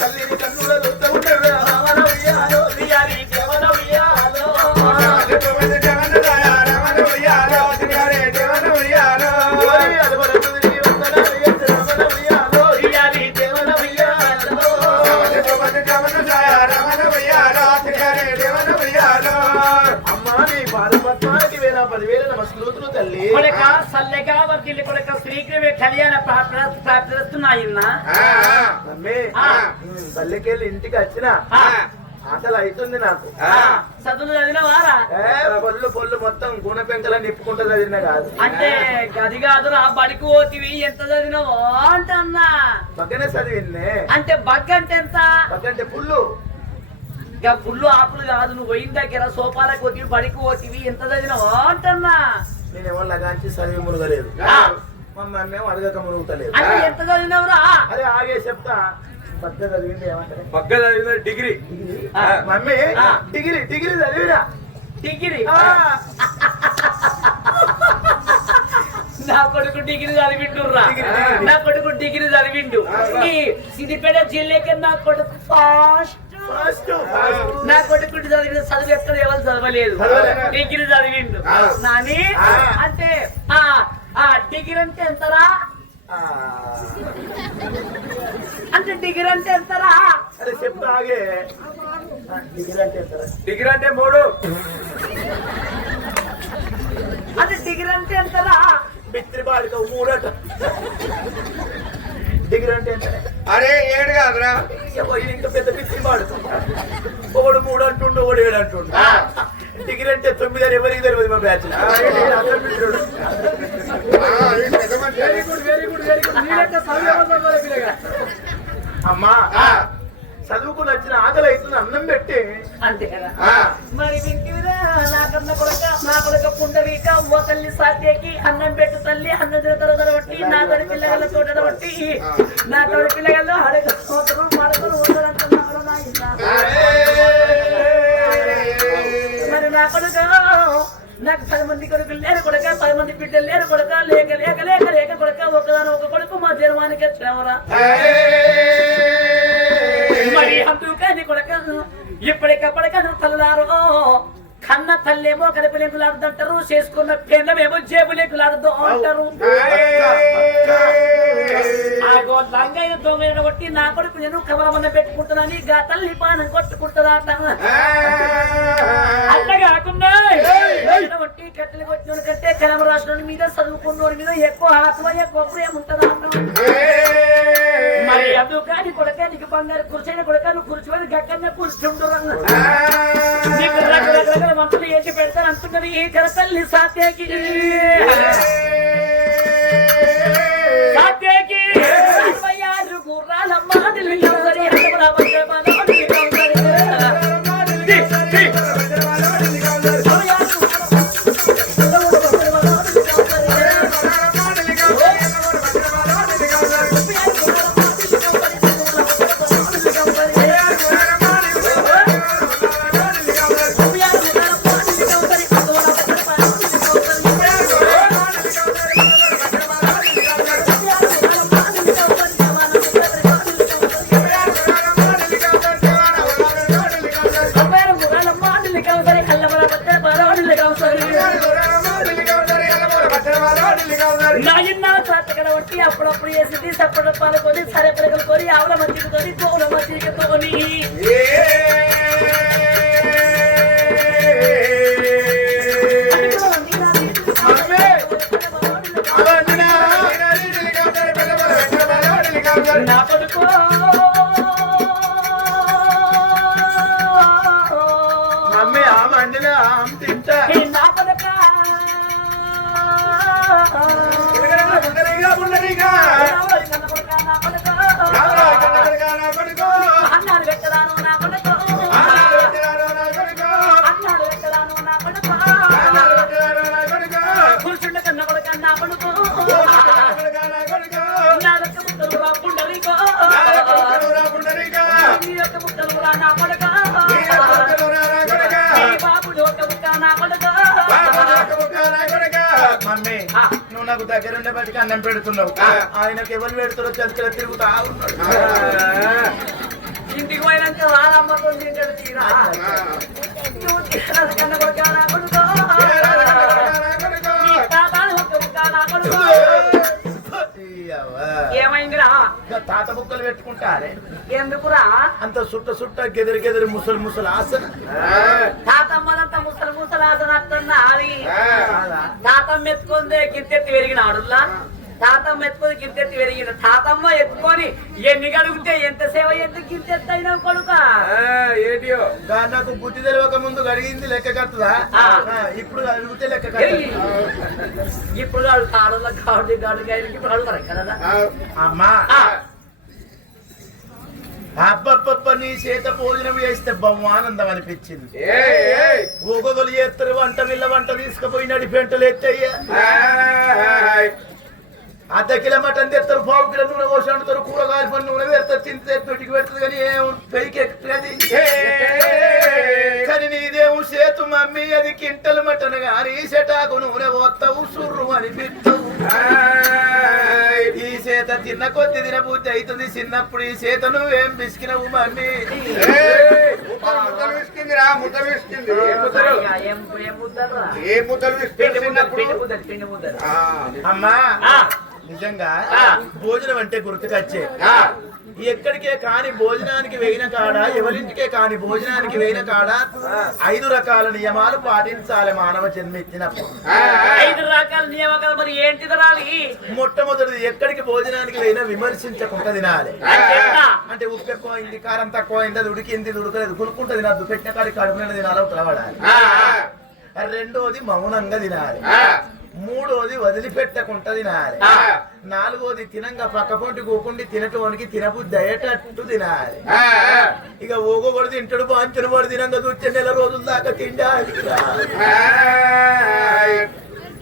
తల్లిని కన్నుల పల్లెకెళ్ళి ఇంటికి వచ్చిన అసలు అవుతుంది నాకు చదువు చదివినవారా పొల్లు మొత్తం గుణ పెంకలా నిప్పుకుంటా చదివినా కాదు అంటే గది కాదు ఆ బడికి పోతివి ఎంత చదివినావో అంటన్నా బగ్గనే చదివిందే అంటే బగ్గ అంటే ఎంత బగ్గంటే పుల్లు ఇక పుల్లు ఆపులు కాదు నువ్వు పోయిన దగ్గర సోపాలకు పోతివి బడికి పోతివి ఎంత చదివినావో అంటన్నా నేనేమో లగాంచి చదివి మునగలేదు మా మమ్మేమో అడగక మునుగుతలేదు అంటే ఎంత చదివినవురా అదే ఆగే చెప్తా బగ్గ చదివింది ఏమంటారు బగ్గ చదివింది డిగ్రీ మమ్మీ డిగ్రీ డిగ్రీ చదివినా డిగ్రీ నా కొడుకు డిగ్రీ చదివిండుర్రా నా కొడుకు డిగ్రీ చదివిండు ఈ సిద్దిపేట జిల్లాకి నా కొడుకు ఫాస్ట్ నా కొడుకు చదివిన చదువు ఎక్కడ ఎవరు చదవలేదు డిగ్రీ చదివిండు నాని అంటే డిగ్రీ అంటే ఎంతరా అంటే డిగ్రీ అంటే ఎంతరా అరే చెప్తా ఆగే డిగ్రీ అంటే ఎంతరా డిగ్రీ అంటే 3 అంటే డిగ్రీ అంటే ఎంతరా మిత్రి బాడిక 3 అట డిగ్రీ అంటే ఎంత అరే 7 కాదురా ఇంకా పెద్ద మిత్రి బాడుక ఒకడు 3 అంటుండు ఒకడు 7 అంటుండు డిగ్రీ అంటే 9 అని ఎవరికి తెలియదు మా బ్యాచ్ అమ్మా చదువుకుని వచ్చిన ఆకలి అవుతుంది అన్నం పెట్టి అంతే కదా మరి వింటివిరా నాకన్న కొడక పుండరీక ఓ తల్లి సాధ్యకి అన్నం పెట్టు తల్లి అన్నం తిరుగుతారు బట్టి నా తోడి పిల్లగల తోట బట్టి నా తోడి పిల్లగల్లో అడగ మడకలు ఉండదంటున్నాడు మరి నా కొడుక నాకు 10 మంది కొడుకులు లేరు కొడక 10 మంది బిడ్డలు లేరు కొడక లేక లేక లేక లేక కొడక ఒకదాని ఒక కొడుకు మా జన్మానికి వచ్చావరా మరి అందుకని కొడక ఇప్పటికప్పటికను తల్లారో కన్న తల్లేమో కడపలేకులాడుతుంటారు చేసుకున్న పెళ్ళమేమో జేబులేకులాడుతూ అంటారు లంగైన దొంగ కొట్టి నా కొడుకు నేను కవలమన్న పెట్టుకుంటున్నాను గా తల్లి పానం కొట్టుకుంటుందా అట్లా కాకుండా కొట్టి కట్టెలు కొట్టిన కంటే కలమ రాష్ట్రం మీద చదువుకున్న మీద ఎక్కువ ఆత్మ ఎక్కువ ప్రేమ ఉంటుందా మరి అందుకని కొడక నీకు బంగారు కూర్చొని కొడక నువ్వు కూర్చొని గక్కనే కూర్చుంటున్నాను నీకు రకరకాల మంత్రులు వేసి పెడతారు అంటున్నది ఈ కరతల్లి సాత్యకి సాత్యకి 66 గుర్రాలమ్మ అప్పుడప్పుడు వేసి సప్పుడు పాలకొని సరే పిల్లలు కొని ఆవుల మజ్జిగతోని గోవుల మజ్జిగతోని నా కొడుకు మమ్మీ ఆ మండిన తింటా నా కొడుక అన్నాడు పెట్టడాను నా కొడుకు అన్నాడు పెట్టడాను నా కొడుకు కూర్చుండ కన్న కొడుక నా కొడుకు నా యొక్క ముక్కలు రాకుండరికో నీ యొక్క ముక్కలు రా నా కొడుక బాబుడు ఒక ముక్క నా కొడుక మమ్మీ నువ్వు నాకు దగ్గరుండే బట్టి అన్నం పెడుతున్నావు ఆయనకు ఎవరు పెడుతారో చదువులో తిరుగుతా ఉన్నాడు ఇంటికి పోయినాక వాళ్ళమ్మతో తింటాడు తీరా నువ్వు తినదు కన్నా కొడుకా నా కొడుకో. నీ తాతాను ఒక్క ముక్క నా కొడుకో. ఏమైందిరా? తాత బుక్కలు పెట్టుకుంటారే ఎందుకురా? అంత సుట్ట సుట్ట గెదిరి గెదిరి ముసలు ముసలు ఆసన తాతమ్మలంతా ముసలి ముసలి ఆసన అత్తన్నా అది తాతమ్మ ఎత్తుకుందే గింతెత్తి పెరిగినాడుల్లా. తాతమ్మ ఎత్తుకొని గింతెత్తి పెరిగిన తాతమ్మ ఎత్తుకొని ఎన్ని గడుగుతే ఎంత సేవ ఎంత గింతెత్తి అయినా కొడుక. ఏంటియో నాకు బుద్ధి తెలియక ముందు అడిగింది లెక్క కట్టదా ఇప్పుడు అడిగితే లెక్క ఇప్పుడు ఆడోళ్ళ గాడు గాడు ఇప్పుడు అడుగుతారు కదా అమ్మా. అబ్బబ్బబ్బ నీ చేత భోజనం చేస్తే బహుమానందం అనిపించింది. ఊగొలు చేస్తారు వంట వీళ్ళ వంట తీసుకుపోయినాడు పెంటలు ఎత్తయ్యా. అర్ధ కిలో మటన్ తెస్తారు, పావు కిలో నూనె పోసి వండుతారు, కూరగాయలు పని నూనె పెడతారు, తింటే పెట్టుకు పెడుతుంది కానీ ఏం పెయికి ఎక్కుతుంది. కానీ నీదేమో చేతు మమ్మీ అది కింటలు మటన్ కానీ సెటాకు నూనె పోతావు సుర్రు అనిపిస్తావు. ఈ చేత తిన్న కొద్ది తినబుద్ధి అవుతుంది. చిన్నప్పుడు ఈ చేత నువ్వేం బిసికినవు మమ్మీ? ముద్దలు విసికిందిరా, ముద్దలు విసికింది. ఏ ముద్దలు విసికింది? అమ్మా నిజంగా భోజనం అంటే గుర్తుకొచ్చే ఎక్కడికే కాని భోజనానికి వేయిన కాడ ఎవరింటికే కాని భోజనానికి వేయిన కాడ 5 రకాల నియమాలు పాటించాలి మానవ జన్మెత్తినప్పుడు. 5 రకాల నియమాలు మరి ఏంటి తినాలి? మొట్టమొదటిది ఎక్కడికి భోజనానికి వేయినా విమర్శించకుండా తినాలి. అంటే ఉప్పు ఎక్కువైంది, కారం తక్కువైంది, అది ఉడికింది, ఇది ఉడకలేదు, గురుకుంటా తినద్దు, పెట్టిన కాడికి కడుపు నిండా తినాలి, ఉతరబడాలి. రెండోది మౌనంగా తినాలి. మూడోది వదిలిపెట్టకుండా తినాలి. నాలుగోది తినంగా పక్క పొంటి కూకుండి తినటోనికి తినబుద్ధి అయ్యేటట్టు తినాలి. ఇక ఊగొకడు తింటాడు, బాంచను వాడు తినంగా చూచే నెల రోజుల దాకా తిండాలి.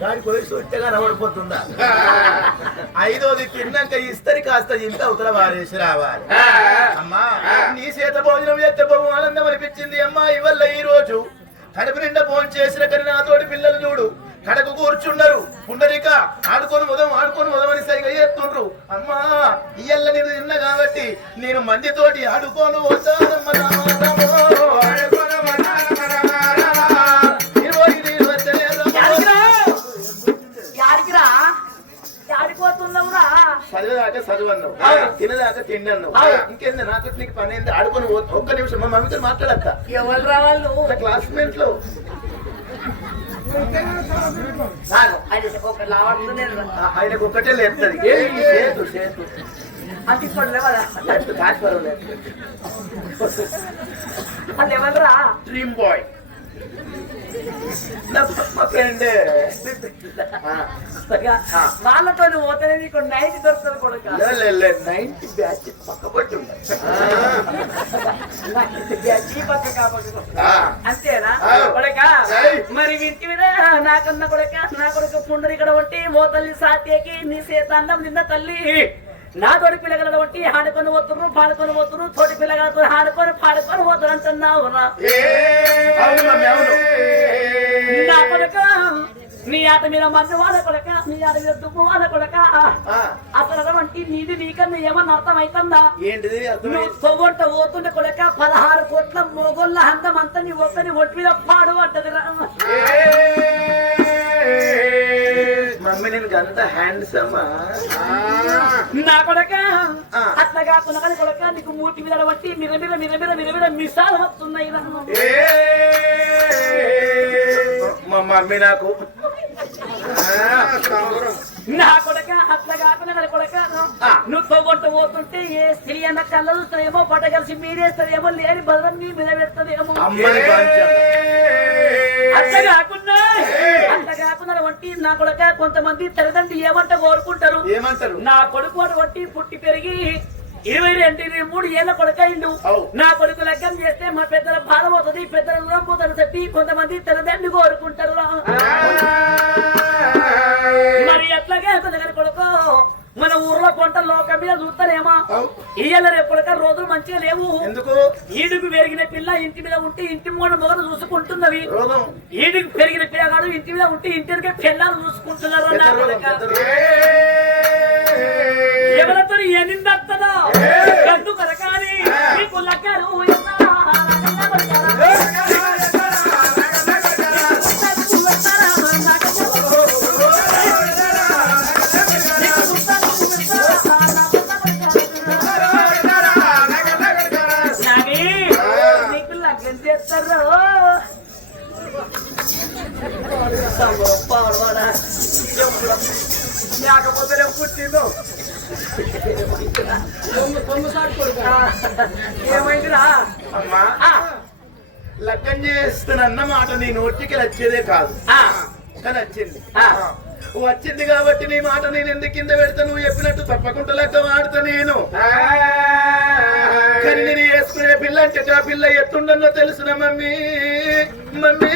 దానికి వయసు వచ్చే కనబడిపోతుందా? ఐదోది తిన్నాక ఇస్తరి కాస్త ఇంత అవతల వారేసి రావాలి. అమ్మా నీ చేత భోజనం చేస్తే బహు ఆనందం అనిపించింది అమ్మా. ఇవల్ల ఈ రోజు కడుపు నిండా భోజనం చేసిన కానీ నాతోటి పిల్లలు చూడు కడకు కూర్చున్నారు, ఉండరిక ఆడుకొని ఉదమని సైగా చేస్తుండ్రు. అమ్మా ఇయ్యల్ల నేను తిన్న కాబట్టి నేను మందితోటి ఆడుకోను చదివేదాకా చదువు అన్నావు, తినదాకా తిండి అన్నావు. ఇంకేంది నాతో నీకు పని ఏంది? ఆడుకొని ఒక్క నిమిషం మా మమ్మీతో మాట్లాడతా. ఎవరు రావాళ్ళు? క్లాస్మేట్ లో ఆయనకు ఒక్కటే లేపుతుంది. అది ఎవరురా? డ్రీమ్ బాయ్ మా ఫ్రెండ్. వాళ్ళతో పోతే నీకు నైట్ దొరుకుతుంది కొడుకు. 90 బ్యాచ్ పక్క పట్టి పక్క కాబట్టి అంతేనా కొడక? మరి ఇంటి మీద నాకన్న కొడక నా కొడుకు పుండరి ఇక్కడ బట్టి ఓ తల్లి సాత్యకి నీ చేత అన్నం నిన్న తల్లి నా తోటి పిల్లగల బట్టి ఆడుకొని పోతున్నారు, పాడుకొని పోతున్నారు, తోటి పిల్లగాలతో ఆడుకొని పాడుకొని పోతున్నారు అంటున్నావు. నా కొడక నీ ఆట మీద మంది వాళ్ళ కొడక, నీ ఆట మీద దుమ్ము వాళ్ళ కొడక. అసలు అటువంటి నీది నీకన్నా ఏమన్నా అర్థం అవుతుందా? ఏంటిది? నువ్వు తొవ్వంట పోతుండే కొడక 16 కోట్ల మొగోళ్ళ అందం అంతా నీ ఒక్కని ఒట్టి మీద పాడు పడ్డది. మమ్మీ నేను గంత హ్యాండ్సమా నా కొడక? అట్లాగా కొనకని కొడక నీకు మూటి మీద బట్టి మిరమిర మిసాలు వస్తున్నాయి. మా మమ్మీ నాకు నా కొడక అట్లా కాకుండా కొడక నువ్వు తొవ్వంట పోతుంటే ఏ స్త్రీ అన్న కళ్ళ చూస్తాయేమో, పట్ట కలిసి మీరేస్తారేమో, లేని బలం నీ మీద పెడతాదేమో. అట్లా కాకుండా వంటి నా కొడక కొంతమంది తల్లిదండ్రులు ఏమంట కోరుకుంటారు? ఏమంటారు? నా కొడుకు వంటి పుట్టి పెరిగి 22-23 ఏళ్ళ కొడుక ఇండు నా కొడుకు లగ్గం చేస్తే మా పెద్దల బాధ పోతుంది, పెద్దల దూరం పోతారు చెప్పి కొంతమంది తల్లిదండ్రులు కోరుకుంటారు. మరి ఎట్లాగే కొందరు కొడుకు మన ఊర్లో కొంట లోకం మీద చూస్తారేమో ఇయ్యాల రేపు కొడుక రోజులు మంచిగా లేవు. ఎందుకు? ఈడుకు పెరిగిన పిల్ల ఇంటి మీద ఉంటే ఇంటి మూడ మొదలు చూసుకుంటున్నవి, ఈడుకు పెరిగిన పిల్లగాడు ఇంటి మీద ఉంటే ఇంటికే పిల్లలు చూసుకుంటున్నారు. ఎవరితో ఎన్నిందత్తదా కన్ను కరకాలి నీకు లక్కలు ఎత్తారా, నాగన్న కొడతారా? లేకపోతే పుట్టిందో ఏమైందిరా అమ్మా లగ్గం చేస్తున్న మాట నీ నోటికి వచ్చేదే కాదు కానీ వచ్చింది వచ్చింది కాబట్టి నీ మాట నేను ఎందుకు కింద పెడతా నువ్వు చెప్పినట్టు తప్పకుండా లగ్గం ఆడుతా నేను కానీ నేను వేసుకునే పిల్ల అంటే ఆ పిల్ల ఎత్తుండన్నో తెలుసునా మమ్మీ మమ్మీ